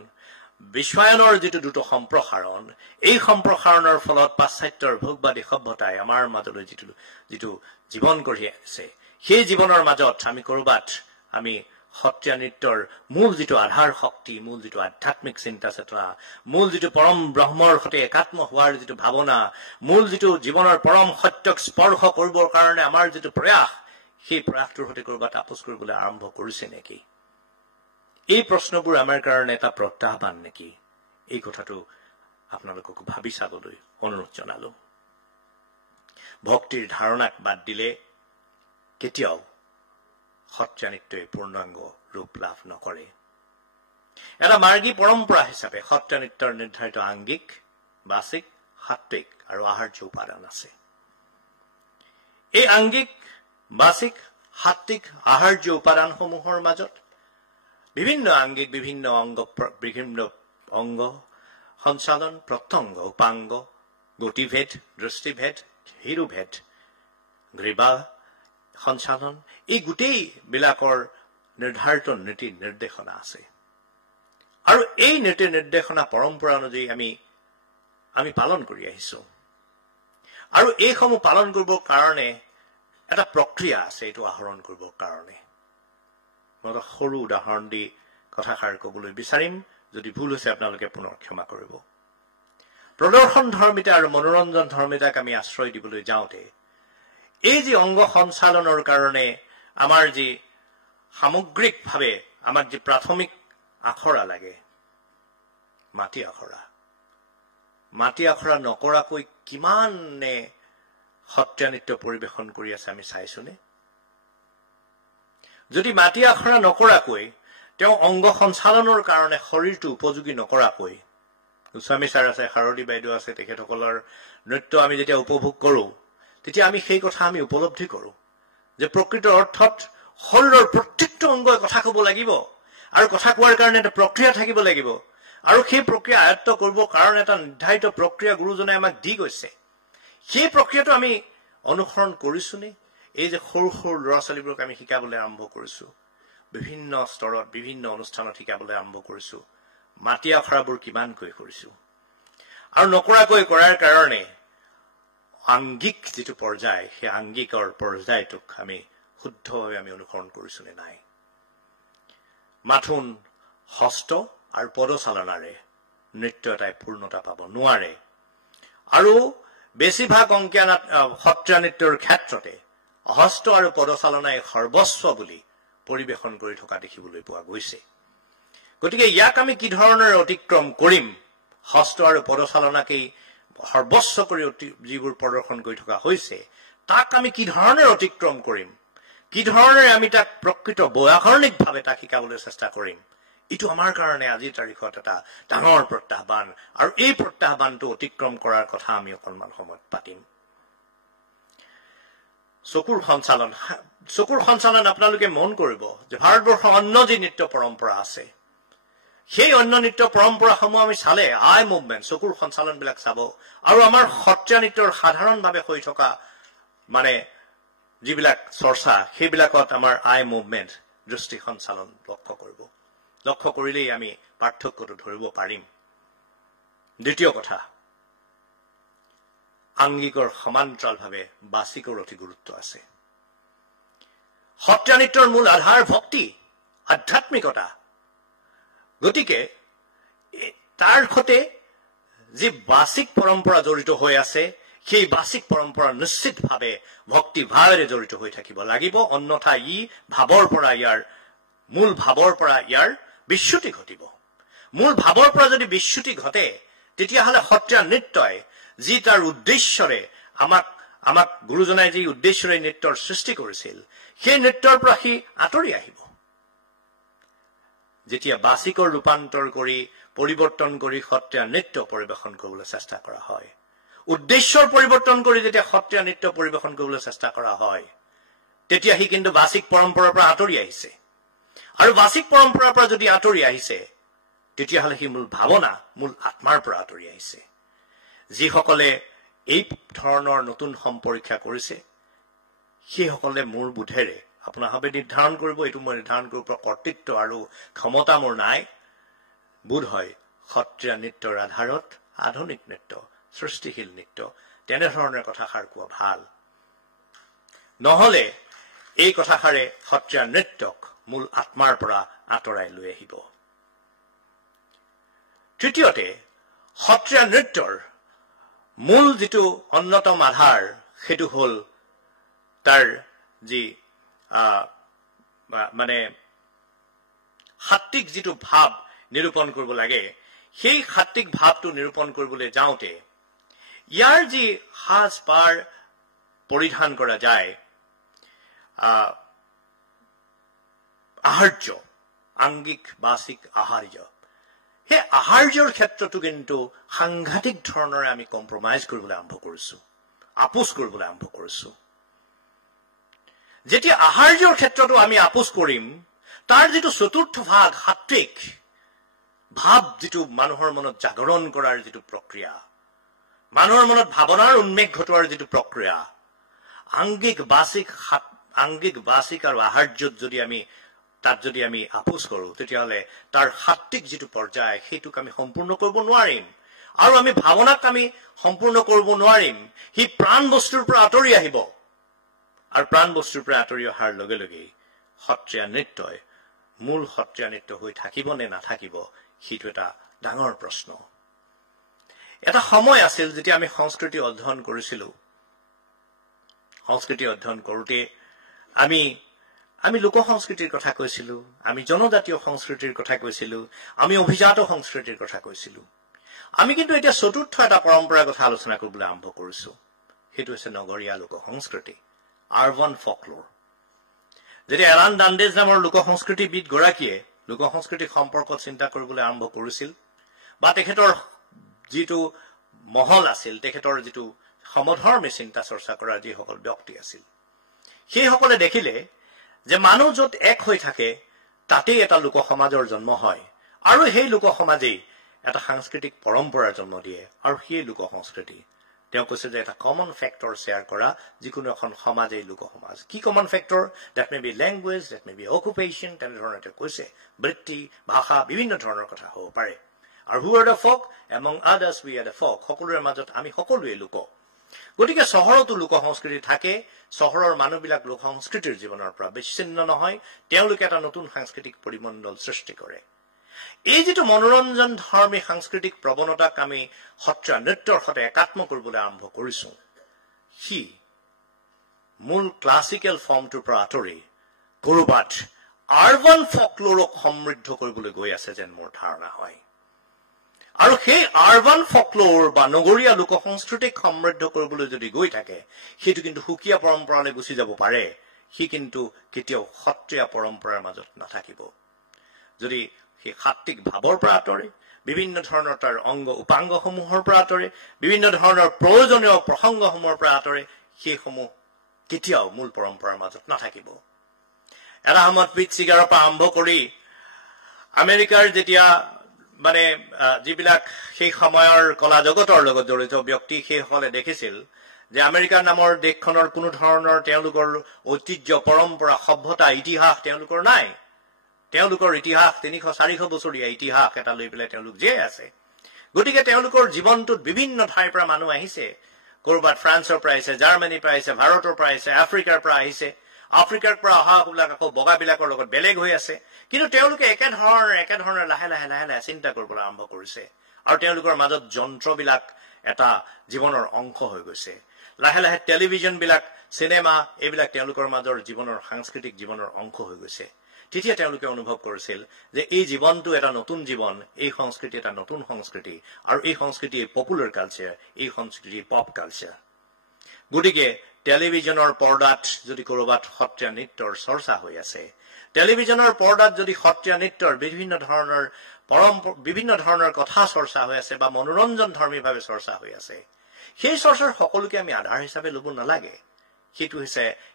বিশ্বায়নৰ যিটো দ্ৰুত সম্প্ৰসাৰণ, এই সম্প্ৰসাৰণৰ ফলত পাশ্চাত্যৰ ভোগবাদী সভ্যতাই আমাৰ মাজলৈ যিটো জীৱন কঢ়ি আনিছে, সেই জীৱনৰ মাজত আমি কৰবাত আমি সত্ৰীয়া নৃত্যৰ মূল যিটো আধাৰ শক্তি, মূল যিটো আধ্যাত্মিক চিন্তা চেতনা, মূল যিটো পৰম ব্ৰহ্মৰ সৈতে একাত্ম হোৱাৰ যিটো ভাৱনা, মূল যিটো জীৱনৰ পৰম সত্যক স্পৰ্শ কৰিবৰ কাৰণে আমাৰ যিটো প্ৰয়াস, সেই প্ৰয়াসটোৰ সৈতে কৰবাত আপোচ কৰিবলৈ আৰম্ভ কৰিছে নেকি? এই প্ৰশ্নবোৰ আমাৰ কাৰণে এটা প্ৰত্যাহ্বান নেকি? এই কথাটো আপোনালোকক ভাবি চাবলৈ অনুৰোধ জনালো। ভক্তিৰ ধাৰণাক বাদ দিলে কেতিয়াও সত্ৰীয়া নৃত্যই পূৰ্ণাংগ ৰূপ লাভ নকৰে। এটা মাৰ্গী পৰম্পৰা হিচাপে সত্ৰীয়া নৃত্যৰ নিৰ্ধাৰিত আংগিক, বাচিক, সাত্বিক আৰু আহাৰ্য উপাদান আছে। এই আংগিক, বাচিক, সাত্বিক, আহাৰ্য উপাদানসমূহৰ মাজত বিভিন্ন আংগিক, বিভিন্ন অংগ সঞ্চালন, প্ৰত্যংগ, উপাংগ, গতিভেদ, দৃষ্টিভেদ, হিৰুভেদ, গ্ৰীবা সঞ্চালন, এই গোটেইবিলাকৰ নিৰ্ধাৰিত নীতি নিৰ্দেশনা আছে। আৰু এই নীতি নিৰ্দেশনা পৰম্পৰা অনুযায়ী আমি পালন কৰি আহিছো। আৰু এইসমূহ পালন কৰিবৰ কাৰণে এটা প্ৰক্ৰিয়া আছে, এইটো আহৰণ কৰিবৰ কাৰণে। মই এটা সৰু উদাহৰণ দি কথাষাৰ কবলৈ বিচাৰিম, যদি ভুল হৈছে আপোনালোকে পুনৰ ক্ষমা কৰিব। প্ৰদৰ্শন ধৰ্মিতা আৰু মনোৰঞ্জন ধৰ্মিতাক আমি আশ্ৰয় দিবলৈ যাওঁতে এই যি অংগ সঞ্চালনৰ কাৰণে আমাৰ যি সামগ্ৰিকভাৱে আমাক যি প্ৰাথমিক আখৰা লাগে, মাটি আখৰা নকৰাকৈ কিমানে সত্ৰীয়া নৃত্য পৰিৱেশন কৰি আছে আমি চাইছোনে? যদি মাটি আখৰা নকৰাকৈ তেওঁ অংগ সঞ্চালনৰ কাৰণে শৰীৰটো উপযোগী নকৰাকৈ, গোস্বামী ছাৰ আছে, শাৰদী বাইদেউ আছে, তেখেতসকলৰ নৃত্য আমি যেতিয়া উপভোগ কৰো, তেতিয়া আমি সেই কথা আমি উপলব্ধি কৰো যে প্ৰকৃত অৰ্থত শৰীৰৰ প্ৰত্যেকটো অংগই কথা কব লাগিব, আৰু কথা কোৱাৰ কাৰণে এটা প্ৰক্ৰিয়া থাকিব লাগিব, আৰু সেই প্ৰক্ৰিয়া আয়ত্ত কৰিবৰ কাৰণে এটা নিৰ্ধাৰিত প্ৰক্ৰিয়া গুৰুজনে আমাক দি গৈছে। সেই প্ৰক্ৰিয়াটো আমি অনুসৰণ কৰিছোনে? এই যে সৰু সৰু ল'ৰা ছোৱালীবোৰক আমি শিকাবলৈ আৰম্ভ কৰিছো, বিভিন্ন স্তৰত বিভিন্ন অনুষ্ঠানত শিকাবলৈ আৰম্ভ কৰিছো, মাটি আখৰাবোৰ কিমানকৈ কৰিছো, আৰু নকৰাকৈ কৰাৰ কাৰণে আংগিক যিটো পৰ্যায়, সেই আংগিকৰ পৰ্যায়টোক আমি শুদ্ধভাৱে আমি অনুসৰণ কৰিছো নে নাই? মাথোন হস্ত আৰু পদচালনাৰে নৃত্য এটাই পূৰ্ণতা পাব নোৱাৰে। আৰু বেছিভাগ সত্ৰীয়া নৃত্যৰ ক্ষেত্ৰতে হস্ত আৰু পদচালনাই সৰ্বস্ব বুলি পৰিৱেশন কৰি থকা দেখিবলৈ পোৱা গৈছে। গতিকে ইয়াক আমি কি ধৰণেৰে অতিক্ৰম কৰিম? হস্ত আৰু পদচালনাকেই সৰ্বস্ব কৰি যিবোৰ প্ৰদৰ্শন কৰি থকা হৈছে, তাক আমি কি ধৰণেৰে অতিক্ৰম কৰিম? কি ধৰণেৰে আমি তাক প্ৰকৃত বৈয়াকৰণিকভাৱে তাক শিকাবলৈ চেষ্টা কৰিম? এইটো আমাৰ কাৰণে আজিৰ তাৰিখত এটা ডাঙৰ প্ৰত্যাহ্বান, আৰু এই প্ৰত্যাহ্বানটো অতিক্ৰম কৰাৰ কথা আমি অকণমান সময়ত পাতিম। চকুৰ সঞ্চালন আপোনালোকে মন কৰিব যে ভাৰতবৰ্ষৰ অন্য যি নৃত্য পৰম্পৰা আছে, সেই অন্য নৃত্য পৰম্পৰাসমূহ আমি চালে আই মুভমেণ্ট, চকুৰ সঞ্চালন বিলাক চাব, আৰু আমাৰ সত্ৰীয়া নৃত্যৰ সাধাৰণভাৱে হৈ থকা যিবিলাক চৰ্চা, সেইবিলাকত আমাৰ আই মুভমেণ্ট, দৃষ্টি সঞ্চালন লক্ষ্য কৰিব। লক্ষ্য কৰিলেই আমি পাৰ্থক্যটো ধৰিব পাৰিম। দ্বিতীয় কথা, আংগিকৰ সমান্তৰালভাৱে বাচিকৰ অতি গুৰুত্ব আছে। সত্ৰীয়া নৃত্যৰ মূল আধাৰ ভক্তি, আধ্যাত্মিকতা। গতিকে তাৰ সৈতে যি বাচিক পৰম্পৰা জড়িত হৈ আছে, সেই বাচিক পৰম্পৰা নিশ্চিতভাৱে ভক্তি ভাৱেৰে জড়িত হৈ থাকিব লাগিব, অন্যথা মূল ভাৱৰ পৰা ইয়াৰ বিচ্যুতি ঘটিব। মূল ভাৱৰ পৰা যদি বিচ্যুতি ঘটে, তেতিয়াহ'লে সত্ৰীয়া নৃত্যই যি তাৰ উদ্দেশ্যৰে আমাক গুৰুজনাই যি উদ্দেশ্যৰে নৃত্যৰ সৃষ্টি কৰিছিল, সেই নৃত্যৰ পৰা সি আঁতৰি আহিব। যেতিয়া বাচিকৰ ৰূপান্তৰ কৰি পৰিৱৰ্তন কৰি সত্ৰীয়া নৃত্য পৰিৱেশন কৰিবলৈ চেষ্টা কৰা হয়, উদ্দেশ্যৰ পৰিৱৰ্তন কৰি যেতিয়া সত্ৰীয়া নৃত্য পৰিৱেশন কৰিবলৈ চেষ্টা কৰা হয়, তেতিয়া সি কিন্তু বাচিক পৰম্পৰাৰ পৰা আঁতৰি আহিছে। আৰু বাচিক পৰম্পৰাৰ পৰা যদি আঁতৰি আহিছে, তেতিয়াহ'লে সি মূল ভাৱনা, মূল আত্মাৰ পৰা আঁতৰি আহিছে। যিসকলে এই ধৰণৰ নতুন সম্পৰীক্ষা কৰিছে, সেইসকলে মোৰ বোধেৰে আপোনাৰ ভাৱে নিৰ্ধাৰণ কৰিব, এইটো মই নিৰ্ধাৰণ কৰিব পৰা কৰ্তৃত্ব আৰু ক্ষমতা মোৰ নাই। বোধ হয় সত্ৰীয়া নৃত্যৰ আধাৰত আধুনিক নৃত্য, সৃষ্টিশীল নৃত্য, তেনেধৰণৰ কথাষাৰ কোৱা ভাল। নহলে এই কথাষাৰে সত্ৰীয়া নৃত্যক মূল আত্মাৰ পৰা আঁতৰাই লৈ আহিব। তৃতীয়তে, সত্ৰীয়া নৃত্যৰ মূল যিটো অন্যতম আধাৰ, সেইটো হ'ল তাৰ যি মানে সাত্বিক যিটো ভাৱ নিৰূপণ কৰিব লাগে, সেই সাত্বিক ভাৱটো নিৰূপণ কৰিবলৈ যাওঁতে ইয়াৰ যি সাজ পাৰ পৰিধান কৰা যায়, আহাৰ্য, আংগিক বাচিক আহাৰ্য, সেই আহাৰ্যৰ ক্ষেত্ৰতো কিন্তু সাংঘাতিক ধৰণৰে আমি কম্প্ৰমাইজ কৰিবলৈ আৰম্ভ কৰিছো, আপোচ কৰিবলৈ আৰম্ভ কৰিছো। যেতিয়া আহাৰ্যৰ ক্ষেত্ৰতো আমি আপোচ কৰিম, তাৰ যিটো চতুৰ্থ ভাগ সাত্বিক ভাৱ, যিটো মানুহৰ মনত জাগৰণ কৰাৰ যিটো প্ৰক্ৰিয়া, মানুহৰ মনত ভাৱনাৰ উন্মেষ ঘটোৱাৰ যিটো প্ৰক্ৰিয়া, আংগিক বাচিক আৰু আহাৰ্যত যদি আমি আপোচ কৰো, তেতিয়াহ'লে তাৰ সাত্বিক যিটো পৰ্যায়, সেইটোক আমি সম্পূৰ্ণ কৰিব নোৱাৰিম। আৰু আমি ভাৱনাক আমি সম্পূৰ্ণ কৰিব নোৱাৰিম। সি প্ৰাণ বস্তুৰ পৰা আঁতৰি আহিব, আৰু প্ৰাণ বস্তুৰ পৰা আঁতৰি অহাৰ লগে লগেই সত্ৰীয়া নৃত্যই মূল সত্ৰীয়া নৃত্য হৈ থাকিব নে নাথাকিব, সেইটো এটা ডাঙৰ প্ৰশ্ন। এটা সময় আছিল যেতিয়া আমি সংস্কৃতি অধ্যয়ন কৰিছিলো। সংস্কৃতি অধ্যয়ন কৰোঁতে আমি লোক সংস্কৃতিৰ কথা কৈছিলো, আমি জনজাতীয় সংস্কৃতিৰ কথা কৈছিলো, আমি অভিজাত সংস্কৃতিৰ কথা কৈছিলো। আমি কিন্তু এতিয়া চতুৰ্থ এটা পৰম্পৰাৰ কথা আলোচনা কৰিবলৈ আৰম্ভ কৰিছো। সেইটো হৈছে নগৰীয়া লোক সংস্কৃতি, আৰবান ফকলোৰ। যেতিয়া এলান ডাণ্ডেজ নামৰ লোক সংস্কৃতিবিদ গৰাকীয়ে লোক সংস্কৃতিক সম্পৰ্কত চিন্তা কৰিবলৈ আৰম্ভ কৰিছিল, বা তেখেতৰ যিটো মহল আছিল, তেখেতৰ যিটো সমধৰ্মী চিন্তা চৰ্চা কৰা যিসকল ব্যক্তি আছিল, সেইসকলে দেখিলে যে মানুহ য'ত এক হৈ থাকে, তাতেই এটা লোক সমাজৰ জন্ম হয়, আৰু সেই লোক সমাজেই এটা সাংস্কৃতিক পৰম্পৰাৰ জন্ম দিয়ে। আৰু সেই লোক সংস্কৃতি, তেওঁ কৈছে যে এটা কমন ফেক্টৰ শ্বেয়াৰ কৰা যিকোনো এখন সমাজ এই লোক সমাজ। কি common factor? That may be language, that may be occupation, তেনেধৰণে তেওঁ কৈছে। বৃত্তি, ভাষা, বিভিন্ন ধৰণৰ কথা হ'ব পাৰে। আৰু who are the folk? Among others we are the folk. সকলোৰে মাজত আমি সকলোৱে লোক। গতিকে চহৰতো লোক সংস্কৃতি থাকে। চহৰৰ মানুহবিলাক লোক সংস্কৃতিৰ জীৱনৰ পৰা বিচ্ছিন্ন নহয়, তেওঁলোকে এটা নতুন সাংস্কৃতিক পৰিমণ্ডল সৃষ্টি কৰে। এই যিটো মনোৰঞ্জন ধৰ্মী সাংস্কৃতিক প্ৰৱণতাক আমি সত্ৰীয়া নৃত্যৰ সৈতে একাত্ম কৰিবলৈ আৰম্ভ কৰিছো, সি মূল ক্লাছিকেল ফৰ্মটোৰ পৰা আঁতৰি কৰবাত আৰবান ফকলোৰক সমৃদ্ধ কৰিবলৈ গৈ আছে যেন মোৰ ধাৰণা হয়। আৰু সেই আৰবান ফকলোৰ বা নগৰীয়া লোক সংস্কৃতিক সমৃদ্ধ কৰিবলৈ যদি গৈ থাকে, সেইটো কিন্তু সুকীয়া পৰম্পৰালৈ গুচি যাব পাৰে। সি কিন্তু কেতিয়াও সত্ৰীয়া পৰম্পৰাৰ মাজত নাথাকিব। যদি সেই সাত্বিক ভাৱৰ পৰা আঁতৰে, বিভিন্ন ধৰণৰ তাৰ অংগ উপাংগসমূহৰ পৰা আঁতৰে, বিভিন্ন ধৰণৰ প্ৰয়োজনীয় প্ৰসংগসমূহৰ পৰা আঁতৰে, সেইসমূহ কেতিয়াও মূল পৰম্পৰাৰ মাজত নাথাকিব। এটা সময়ত পিট চিগাৰৰ পৰা আৰম্ভ কৰি আমেৰিকাৰ যেতিয়া যিবিলাক সেই সময়ৰ কলা জগতৰ লগত জড়িত ব্যক্তি, সেইসকলে দেখিছিল যে আমেৰিকা নামৰ দেশখনৰ কোনো ধৰণৰ তেওঁলোকৰ ঐতিহ্য, পৰম্পৰা, সভ্যতা, ইতিহাস তেওঁলোকৰ নাই। তেওঁলোকৰ ইতিহাস 300-400 বছৰীয়া ইতিহাস এটা লৈ পেলাই তেওঁলোক জীয়াই আছে। গতিকে তেওঁলোকৰ জীৱনটোত বিভিন্ন ঠাইৰ পৰা মানুহ আহিছে। কৰবাত ফ্ৰান্সৰ পৰা আহিছে, জাৰ্মানীৰ পৰা আহিছে, ভাৰতৰ পৰা আহিছে, আফ্ৰিকাৰ পৰা আহিছে। আফ্ৰিকাৰ পৰা অহাবিলাক আকৌ বগাবিলাকৰ লগত বেলেগ হৈ আছে। কিন্তু তেওঁলোকে একেধৰণে লাহে লাহে চিন্তা কৰিবলৈ আৰম্ভ কৰিছে। আৰু তেওঁলোকৰ মাজত যন্ত্ৰবিলাক এটা জীৱনৰ অংশ হৈ গৈছে। লাহে লাহে টেলিভিছনবিলাক, চিনেমা, এইবিলাক তেওঁলোকৰ মাজৰ জীৱনৰ সাংস্কৃতিক জীৱনৰ অংশ হৈ গৈছে। তেতিয়া তেওঁলোকে অনুভৱ কৰিছিল যে এই জীৱনটো এটা নতুন জীৱন, এই সংস্কৃতি এটা নতুন সংস্কৃতি, আৰু এই সংস্কৃতি পপুলাৰ কালচাৰ, এই সংস্কৃতি পপ কালচাৰ। গতিকে টেলিভিছনৰ পৰ্দাত যদি কৰবাত সত্ৰীয়া নৃত্যৰ চৰ্চা হৈ আছে, টেলিভিছনৰ পৰ্দাত যদি সত্ৰীয়া নৃত্যৰ বিভিন্ন ধৰণৰ কথা চৰ্চা হৈ আছে বা মনোৰঞ্জন ধৰ্মীভাৱে চৰ্চা হৈ আছে, সেই চৰ্চাৰ সকলোকে আমি আধাৰ হিচাপে ল'ব নালাগে।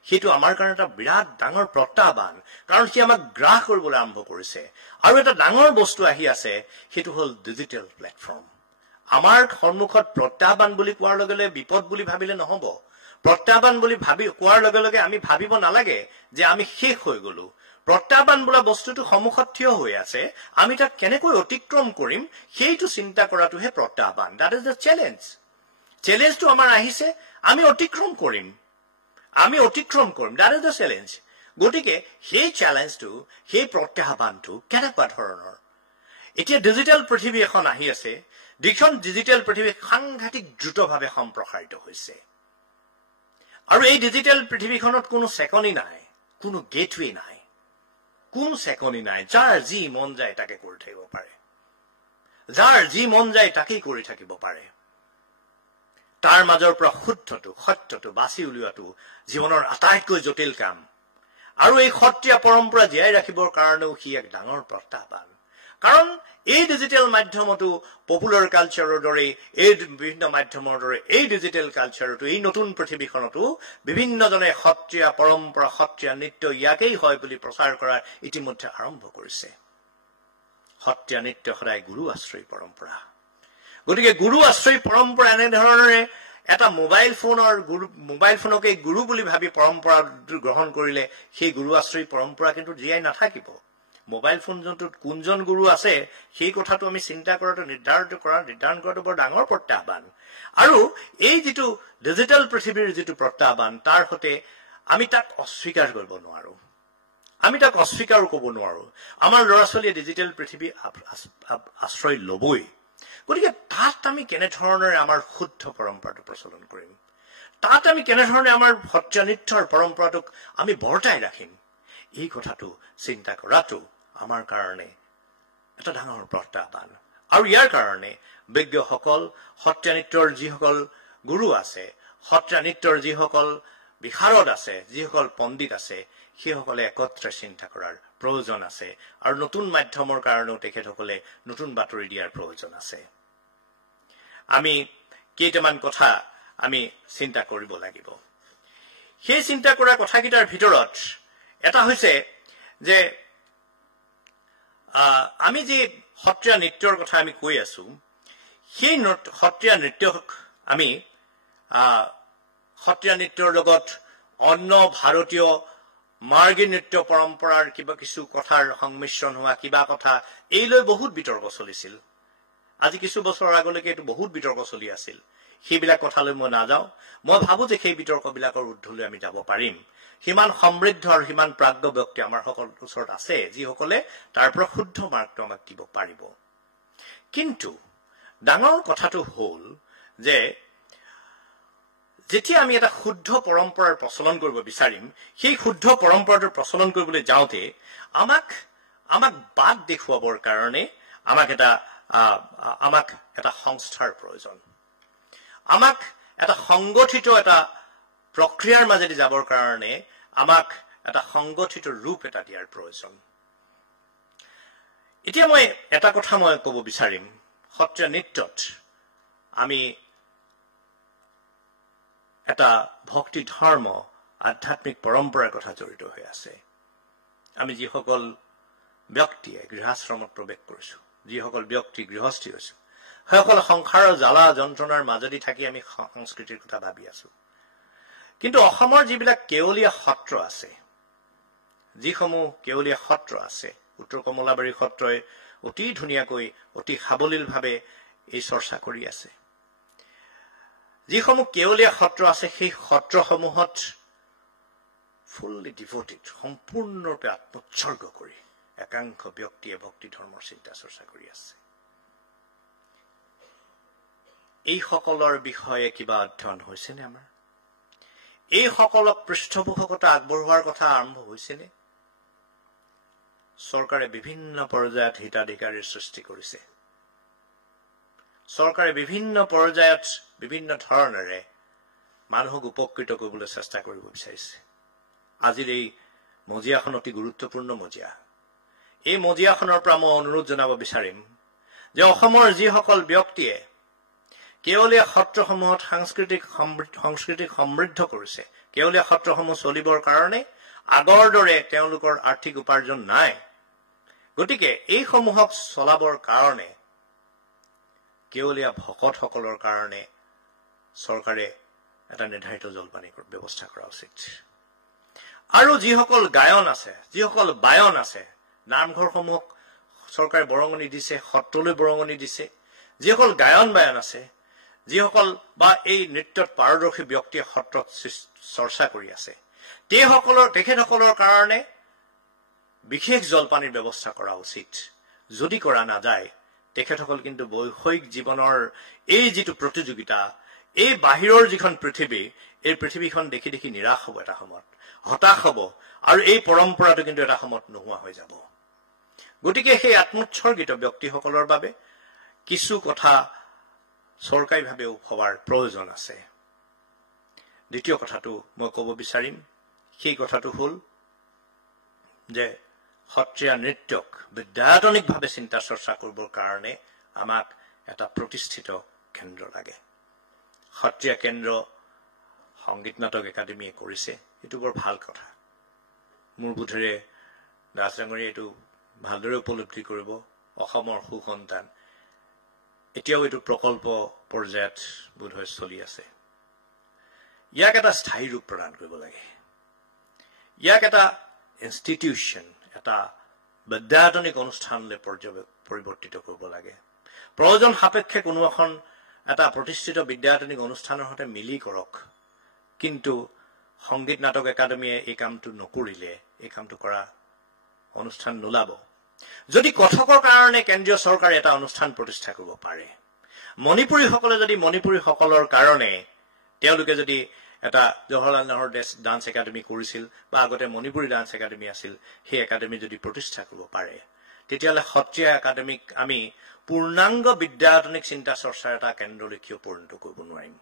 সেইটো আমাৰ কাৰণে এটা বিৰাট ডাঙৰ প্ৰত্যাহ্বান, কাৰণ সি আমাক গ্ৰাস কৰিবলৈ আৰম্ভ কৰিছে। আৰু এটা ডাঙৰ বস্তু আহি আছে, সেইটো হ'ল ডিজিটেল প্লেটফৰ্ম। আমাৰ সন্মুখত প্ৰত্যাহ্বান বুলি কোৱাৰ লগে লগে বিপদ বুলি ভাবিলে নহব। প্ৰত্যাহ্বান বুলি কোৱাৰ লগে লগে আমি ভাবিব নালাগে যে আমি শেষ হৈ গলো। প্ৰত্যাহ্বান বোলা বস্তুটো সন্মুখত থিয় হৈ আছে, আমি তাক কেনেকৈ অতিক্ৰম কৰিম সেইটো চিন্তা কৰাটোহে প্ৰত্যাহ্বান। That is the challenge. চেলেঞ্জটো আমাৰ আহিছে, আমি অতিক্ৰম কৰিম। That is the challenge. গতিকে সেই চেলেঞ্জটো, সেই প্ৰত্যাহ্বানটো কেনেকুৱা ধৰণৰ? এতিয়া ডিজিটেল পৃথিৱী এখন আহি আছে, যিখন ডিজিটেল পৃথিৱী সাংঘাতিক দ্ৰুতভাৱে সম্প্ৰসাৰিত হৈছে। আৰু এই ডিজিটেল পৃথিৱীখনত কোনো চেকনি নাই, কোনো গেটৱে নাই, কোনো চেকনি নাই। যাৰ যি মন যায় তাকে কৰি থাকিব পাৰে, যাৰ যি মন যায় তাকেই কৰি থাকিব পাৰে। তাৰ মাজৰ পৰা শুদ্ধটো, সত্যটো বাছি উলিওৱাটো জীৱনৰ আটাইতকৈ জটিল কাম। আৰু এই সত্ৰীয়া পৰম্পৰা জীয়াই ৰাখিবৰ কাৰণেও সি এক ডাঙৰ প্ৰত্যাহ্বান। কাৰণ এই ডিজিটেল মাধ্যমতো পপুলাৰ কালচাৰৰ দৰে, এই বিভিন্ন মাধ্যমৰ দৰে এই ডিজিটেল কালচাৰতো, এই নতুন পৃথিৱীখনতো বিভিন্নজনে সত্ৰীয়া পৰম্পৰা, সত্ৰীয়া নৃত্য ইয়াকেই হয় বুলি প্ৰচাৰ কৰা ইতিমধ্যে আৰম্ভ কৰিছে। সত্ৰীয়া নৃত্য সদায় গুৰু আশ্ৰয়ী পৰম্পৰা। গতিকে গুৰু আশ্ৰয়ী পৰম্পৰা এনেধৰণেৰে এটা মোবাইল ফোনকে গুৰু বুলি ভাবি পৰম্পৰা গ্ৰহণ কৰিলে সেই গুৰু আশ্ৰয়ী পৰম্পৰা কিন্তু জীয়াই নাথাকিব। মোবাইল ফোন যোনটোত কোনজন গুৰু আছে সেই কথাটো আমি চিন্তা কৰাটো, নিৰ্ধাৰণ কৰাটো বৰ ডাঙৰ প্ৰত্যাহ্বান। আৰু এই যিটো ডিজিটেল পৃথিৱীৰ যিটো প্ৰত্যাহ্বান, তাৰ সৈতে আমি তাক অস্বীকাৰ কৰিব নোৱাৰো, আমি তাক অস্বীকাৰো কৰিব নোৱাৰো। আমাৰ ল'ৰা ছোৱালীয়ে ডিজিটেল পৃথিৱী আশ্ৰয় লবই। গতিকে তাত আমি কেনেধৰণেৰে আমাৰ শুদ্ধ পৰম্পৰাটো প্ৰচলন কৰিম, তাত আমি কেনেধৰণে আমাৰ সত্ৰীয়া নৃত্যৰ পৰম্পৰাটোক আমি বৰ্তাই ৰাখিম, এই কথাটো চিন্তা কৰাটো আমাৰ কাৰণে এটা ডাঙৰ প্ৰত্যাহ্বান। আৰু ইয়াৰ কাৰণে বিজ্ঞসকল, সত্ৰীয়া নৃত্যৰ যিসকল গুৰু আছে, সত্ৰীয়া নৃত্যৰ যিসকল বিশাৰদ আছে, যিসকল পণ্ডিত আছে, সেইসকলে একত্ৰে চিন্তা কৰাৰ প্ৰয়োজন আছে। আৰু নতুন মাধ্যমৰ কাৰণেও তেখেতসকলে নতুন বাতৰি দিয়াৰ প্ৰয়োজন আছে। আমি কেইটামান কথা আমি চিন্তা কৰিব লাগিব। সেই চিন্তা কৰা কথাকেইটাৰ ভিতৰত এটা হৈছে যে আমি যি সত্ৰীয়া নৃত্যৰ কথা আমি কৈ আছো, সেই সত্ৰীয়া নৃত্যক আমি সত্ৰীয়া নৃত্যৰ লগত অন্য ভাৰতীয় মাৰ্গী নৃত্য পৰম্পৰাৰ কিছু কথাৰ সংমিশ্ৰণ হোৱা কিবা কথা, এই লৈ বহুত বিতৰ্ক চলিছিল। আজি কিছু বছৰৰ আগলৈকে এইটো বহুত বিতৰ্ক চলি আছিল। সেইবিলাক কথালৈ মই নাযাওঁ। মই ভাবো যে সেই বিতৰ্কবিলাকৰ ঊৰ্ধলৈ আমি যাব পাৰিম। সিমান সমৃদ্ধ আৰু সিমান প্ৰাজ্ঞ ব্যক্তি আমাৰ সকলৰ ওচৰত আছে, যিসকলে তাৰ পৰা শুদ্ধ মাৰ্গটো আমাক দিব পাৰিব। কিন্তু ডাঙৰ কথাটো হ'ল যে যেতিয়া আমি এটা শুদ্ধ পৰম্পৰাৰ প্ৰচলন কৰিব বিচাৰিম, সেই শুদ্ধ পৰম্পৰাটো প্ৰচলন কৰিবলৈ যাওঁতে আমাক বাট দেখুৱাবৰ কাৰণে আমাক এটা সংস্থাৰ প্ৰয়োজন, আমাক এটা সংগঠিত এটা প্ৰক্ৰিয়াৰ মাজেদি যাবৰ কাৰণে আমাক এটা সংগঠিত ৰূপ এটা দিয়াৰ প্ৰয়োজন। এতিয়া মই এটা কথা ক'ব বিচাৰিম, সত্ৰীয়া নৃত্যত আমি এটা ভক্তি ধৰ্ম, আধ্যাত্মিক পৰম্পৰাৰ কথা জড়িত হৈ আছে। আমি যিসকল ব্যক্তিয়ে গৃহাশ্ৰমত প্ৰৱেশ কৰিছো, যিসকল ব্যক্তি গৃহস্থী হৈছো, সেইসকল সংসাৰৰ জ্বালা যন্ত্ৰণাৰ মাজেদি থাকি আমি সংস্কৃতিৰ কথা ভাবি আছো। কিন্তু অসমৰ যিবিলাক কেৱলীয়া সত্ৰ আছে, যিসমূহ কেৱলীয়া সত্ৰ আছে, উত্তৰ কমলাবাৰী সত্ৰই অতি ধুনীয়াকৈ, অতি সাৱলীলভাৱে এই চৰ্চা কৰি আছে। যিসমূহ কেৱলীয়া সত্ৰ আছে, সেই সত্ৰসমূহত ফুল্লি ডিভোটেড, সম্পূৰ্ণৰূপে আত্মোৎসৰ্গ কৰি একাংশ ব্যক্তিয়ে ভক্তি ধৰ্মৰ চিন্তা চৰ্চা কৰি আছে। এইসকলৰ বিষয়ে কিবা অধ্যয়ন হৈছেনে? আমাৰ এইসকলক পৃষ্ঠপোষকতা আগবঢ়োৱাৰ কথা আৰম্ভ হৈছেনে? চৰকাৰে বিভিন্ন পৰ্যায়ত হিতাধিকাৰীৰ সৃষ্টি কৰিছে। চৰকাৰে বিভিন্ন পৰ্যায়ত বিভিন্ন ধৰণেৰে মানুহক উপকৃত কৰিবলৈ চেষ্টা কৰিব বিচাৰিছে। আজিৰ এই মজিয়াখন অতি গুৰুত্বপূৰ্ণ মজিয়া এই মজিয়াখনৰ পৰা মই অনুৰোধ জনাব বিচাৰিম যে অসমৰ যিসকল ব্যক্তিয়ে কেৱলীয়া সত্ৰসমূহত সাংস্কৃতিক সমৃদ্ধ কৰিছে কেৱলীয়া সত্ৰসমূহ চলিবৰ কাৰণে আগৰ দৰে তেওঁলোকৰ আৰ্থিক উপাৰ্জন নাই গতিকে এই সমূহক চলাবৰ কাৰণে কেৱলীয়া ভকতসকলৰ কাৰণে চৰকাৰে এটা নিৰ্ধাৰিত জলপানীৰ ব্যৱস্থা কৰা উচিত আৰু যিসকল গায়ন আছে যিসকল বায়ন আছে নামঘৰসমূহক চৰকাৰে বৰঙণি দিছে সত্ৰলৈ বৰঙণি দিছে যিসকল গায়ন বায়ন আছে যিসকল বা এই নৃত্যত পাৰদৰ্শী ব্যক্তিয়ে সত্ৰত চৰ্চা কৰি আছে তেখেতসকলৰ কাৰণে বিশেষ জলপানীৰ ব্যৱস্থা কৰা উচিত যদি কৰা নাযায় তেখেতসকল কিন্তু বৈষয়িক জীৱনৰ এই যিটো প্ৰতিযোগিতা এই বাহিৰৰ যিখন পৃথিৱী এই পৃথিৱীখন দেখি দেখি নিৰাশ হ'ব এটা সময়ত হতাশ হ'ব আৰু এই পৰম্পৰাটো কিন্তু এটা সময়ত নোহোৱা হৈ যাব গতিকে সেই আত্মোৎসৰ্গিত ব্যক্তিসকলৰ বাবে কিছু কথা চৰকাৰীভাৱেও ভবাৰ প্ৰয়োজন আছে দ্বিতীয় কথাটো মই ক'ব বিচাৰিম সেই কথাটো হ'ল যে সত্ৰীয়া নৃত্যক বিদ্যায়তনিকভাৱে চিন্তা চৰ্চা কৰিবৰ কাৰণে আমাক এটা প্ৰতিষ্ঠিত কেন্দ্ৰ লাগে সত্ৰীয়া কেন্দ্ৰ সংগীত নাটক একাডেমীয়ে কৰিছে এইটো বৰ ভাল কথা মোৰ বোধেৰে দাস ডাঙৰীয়াই এইটো ভালদৰে উপলব্ধি কৰিব অসমৰ সুসন্তান এতিয়াও এইটো প্ৰকল্প পৰ্যায়ত বোধহয় চলি আছে ইয়াক এটা স্থায়ী ৰূপ প্ৰদান কৰিব লাগে ইয়াক এটা ইনষ্টিটিউশ্যন এটা বিদ্যায়তনিক অনুষ্ঠানলৈ পৰিৱৰ্তিত কৰিব লাগে প্ৰয়োজন সাপেক্ষে কোনো এখন এটা প্ৰতিষ্ঠিত বিদ্যায়তনিক অনুষ্ঠানৰ সৈতে মিলি কৰক কিন্তু সংগীত নাটক একাডেমীয়ে এই কামটো নকৰিলে এই কামটো কৰা অনুষ্ঠান নোলাব যদি কথকৰ কাৰণে কেন্দ্ৰীয় চৰকাৰে এটা অনুষ্ঠান প্ৰতিষ্ঠা কৰিব পাৰে মণিপুৰীসকলে যদি মণিপুৰীসকলৰ কাৰণে তেওঁলোকে যদি এটা জৱাহৰলাল নেহৰু ডান্স একাডেমী কৰিছিল বা আগতে মণিপুৰী ডান্স একাডেমী আছিল সেই একাডেমী যদি প্ৰতিষ্ঠা কৰিব পাৰে তেতিয়াহ'লে সত্ৰীয়া একাডেমীক আমি পূৰ্ণাংগ বিদ্যায়তনিক চিন্তা চৰ্চাৰ এটা কেন্দ্ৰলৈ কিয় পৰিণত কৰিব নোৱাৰিম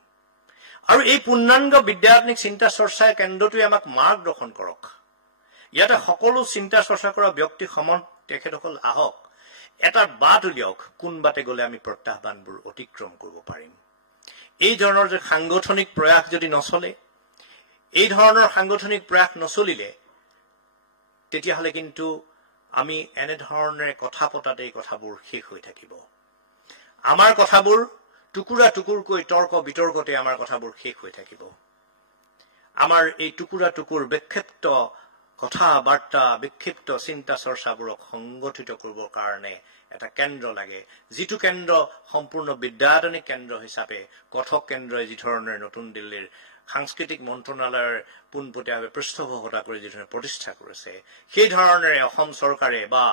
আৰু এই পূৰ্ণাংগ বিদ্যায়তনিক চিন্তা চৰ্চাৰ কেন্দ্ৰটোৱে আমাক মাৰ্গদৰ্শন কৰক ইয়াতে সকলো চিন্তা চৰ্চা কৰা ব্যক্তি সমান তেখেতসকল আহক এটা বাট উলিয়াওক কোন বাটে গ'লে আমি প্ৰত্যাহ্বানবোৰ অতিক্ৰম কৰিব পাৰিম এই ধৰণৰ যে সাংগঠনিক প্ৰয়াস যদি নচলে এই ধৰণৰ সাংগঠনিক প্ৰয়াস নচলিলে তেতিয়াহ'লে কিন্তু আমি এনেধৰণেৰে কথা পতাতে এই কথাবোৰ শেষ হৈ থাকিব আমাৰ কথাবোৰ টুকুৰা টুকুৰকৈ তৰ্ক বিতৰ্কতে আমাৰ কথাবোৰ শেষ হৈ থাকিব আমাৰ এই টুকুৰা টুকুৰ বিক্ষিপ্ত কথা বাৰ্তা বিক্ষিপ্ত চিন্তা চৰ্চাবোৰক সংগঠিত কৰিবৰ কাৰণে এটা কেন্দ্ৰ লাগে যিটো কেন্দ্ৰ সম্পূৰ্ণ বিদ্যায়তনিক কেন্দ্ৰ হিচাপে কথক কেন্দ্ৰই যি ধৰণে নতুন দিল্লীৰ সাংস্কৃতিক মন্ত্ৰণালয়ৰ পোনপটীয়াভাৱে পৃষ্ঠপোষকতা কৰি যিধৰণে প্ৰতিষ্ঠা কৰিছে সেই ধৰণেৰে অসম চৰকাৰে বা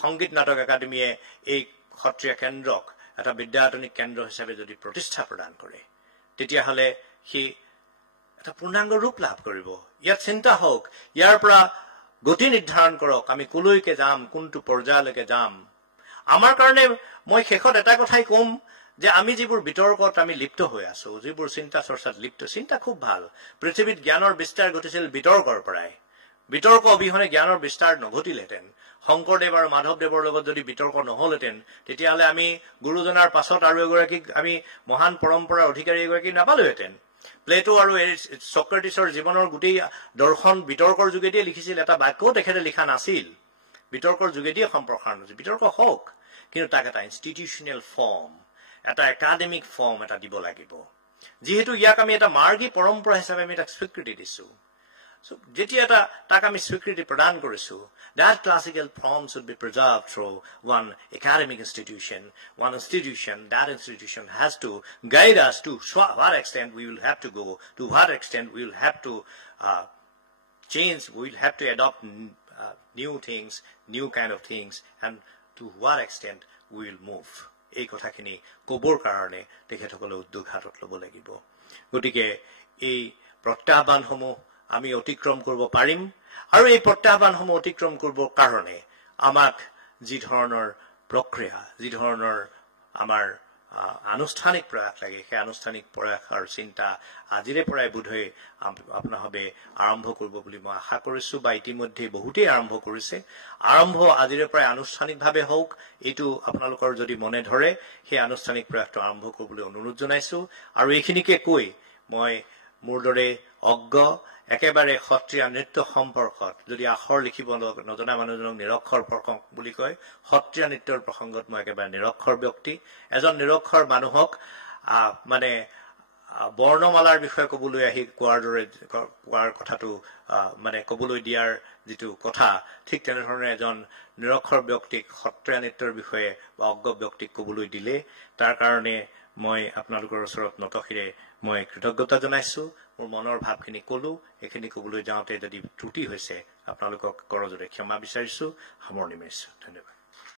সংগীত নাটক একাডেমীয়ে এই সত্ৰীয়া কেন্দ্ৰক এটা বিদ্যায়তনিক কেন্দ্ৰ হিচাপে যদি প্ৰতিষ্ঠা প্ৰদান কৰে তেতিয়াহ'লে সি এটা পূৰ্ণাংগ ৰূপ লাভ কৰিব ইয়াত চিন্তা হওক ইয়াৰ পৰা গতি নিৰ্ধাৰণ কৰক আমি কলৈকে যাম কোনটো পৰ্যায়লৈকে যাম আমাৰ কাৰণে মই শেষত এটা কথাই ক'ম যে আমি যিবোৰ বিতৰ্কত আমি লিপ্ত হৈ আছো যিবোৰ চিন্তা চৰ্চাত লিপ্ত চিন্তা খুব ভাল পৃথিৱীত জ্ঞানৰ বিস্তাৰ ঘটিছিল বিতৰ্কৰ পৰাই বিতৰ্ক অবিহনে জ্ঞানৰ বিস্তাৰ নঘটিলহেঁতেন শংকৰদেৱ আৰু মাধৱদেৱৰ লগত যদি বিতৰ্ক নহলহেঁতেন তেতিয়াহ'লে আমি গুৰুজনাৰ পাছত আৰু এগৰাকীক আমি মহান পৰম্পৰাৰ অধিকাৰী এগৰাকী নাপালোহেঁতেন প্লেটো আৰু ছক্ৰেটিছৰ জীৱনৰ গোটেই দৰ্শন বিতৰ্কৰ যোগেদিয়ে লিখিছিল এটা বাক্যও তেখেতে লিখা নাছিল বিতৰ্কৰ যোগেদিয়ে সম্প্ৰসাৰণ হৈছিল বিতৰ্ক হওক কিন্তু তাক এটা ইনষ্টিটিউচনেল ফৰ্ম এটা একাডেমিক ফৰ্ম এটা দিব লাগিব যেহেতু ইয়াক আমি এটা মাৰ্গী পৰম্পৰা হিচাপে আমি তাক স্বীকৃতি দিছো যেতিয়া এটা তাক আমি স্বীকৃতি প্ৰদান কৰিছো that classical form should be preserved through one academic institution that institution has to guide us to what extent we will have to go to what extent we will have to change we will have to adopt new things new kind of things and to what extent we will move এই কথাখিনি ক'বৰ কাৰণে তেখেতসকলে উদ্যোগ হাতত ল'ব লাগিব গতিকে এই প্ৰত্যাহ্বানসমূহ আমি অতিক্ৰম কৰিব পাৰিম আৰু এই প্ৰত্যাহ্বানসমূহ অতিক্ৰম কৰিবৰ কাৰণে আমাক যি ধৰণৰ প্ৰক্ৰিয়া যি ধৰণৰ আমাৰ আনুষ্ঠানিক প্ৰয়াস লাগে সেই আনুষ্ঠানিক প্ৰয়াসৰ চিন্তা আজিৰে পৰাই বোধহয় আপোনাভাৱে আৰম্ভ কৰিব বুলি মই আশা কৰিছো বা ইতিমধ্যে বহুতেই আৰম্ভ কৰিছে আৰম্ভ আজিৰে পৰাই আনুষ্ঠানিকভাৱে হওক এইটো আপোনালোকৰ যদি মনে ধৰে সেই আনুষ্ঠানিক প্ৰয়াসটো আৰম্ভ কৰিবলৈ অনুৰোধ জনাইছো আৰু এইখিনিকে কৈ মই মোৰ দৰে অজ্ঞ একেবাৰে সত্ৰীয়া নৃত্য সম্পৰ্কত যদি আখৰ লিখিব নজনা মানুহজনক নিৰক্ষৰ প্ৰসংগ বুলি কয় সত্ৰীয়া নৃত্যৰ প্ৰসংগত মই একেবাৰে নিৰক্ষৰ ব্যক্তি এজন নিৰক্ষৰ মানুহক মানে বৰ্ণমালাৰ বিষয়ে ক'বলৈ আহি কোৱাৰ কথাটো মানে ক'বলৈ দিয়াৰ যিটো কথা ঠিক তেনেধৰণে এজন নিৰক্ষৰ ব্যক্তিক সত্ৰীয়া নৃত্যৰ বিষয়ে বা অজ্ঞ ব্যক্তিক ক'বলৈ দিলে তাৰ কাৰণে মই আপোনালোকৰ ওচৰত নতশিৰে মই কৃতজ্ঞতা জনাইছো মোৰ মনৰ ভাৱখিনি ক'লো এইখিনি ক'বলৈ যাওঁতে যদি ত্ৰুটি হৈছে আপোনালোকক কৰজোৰে ক্ষমা বিচাৰিছো সামৰণি মাৰিছো ধন্যবাদ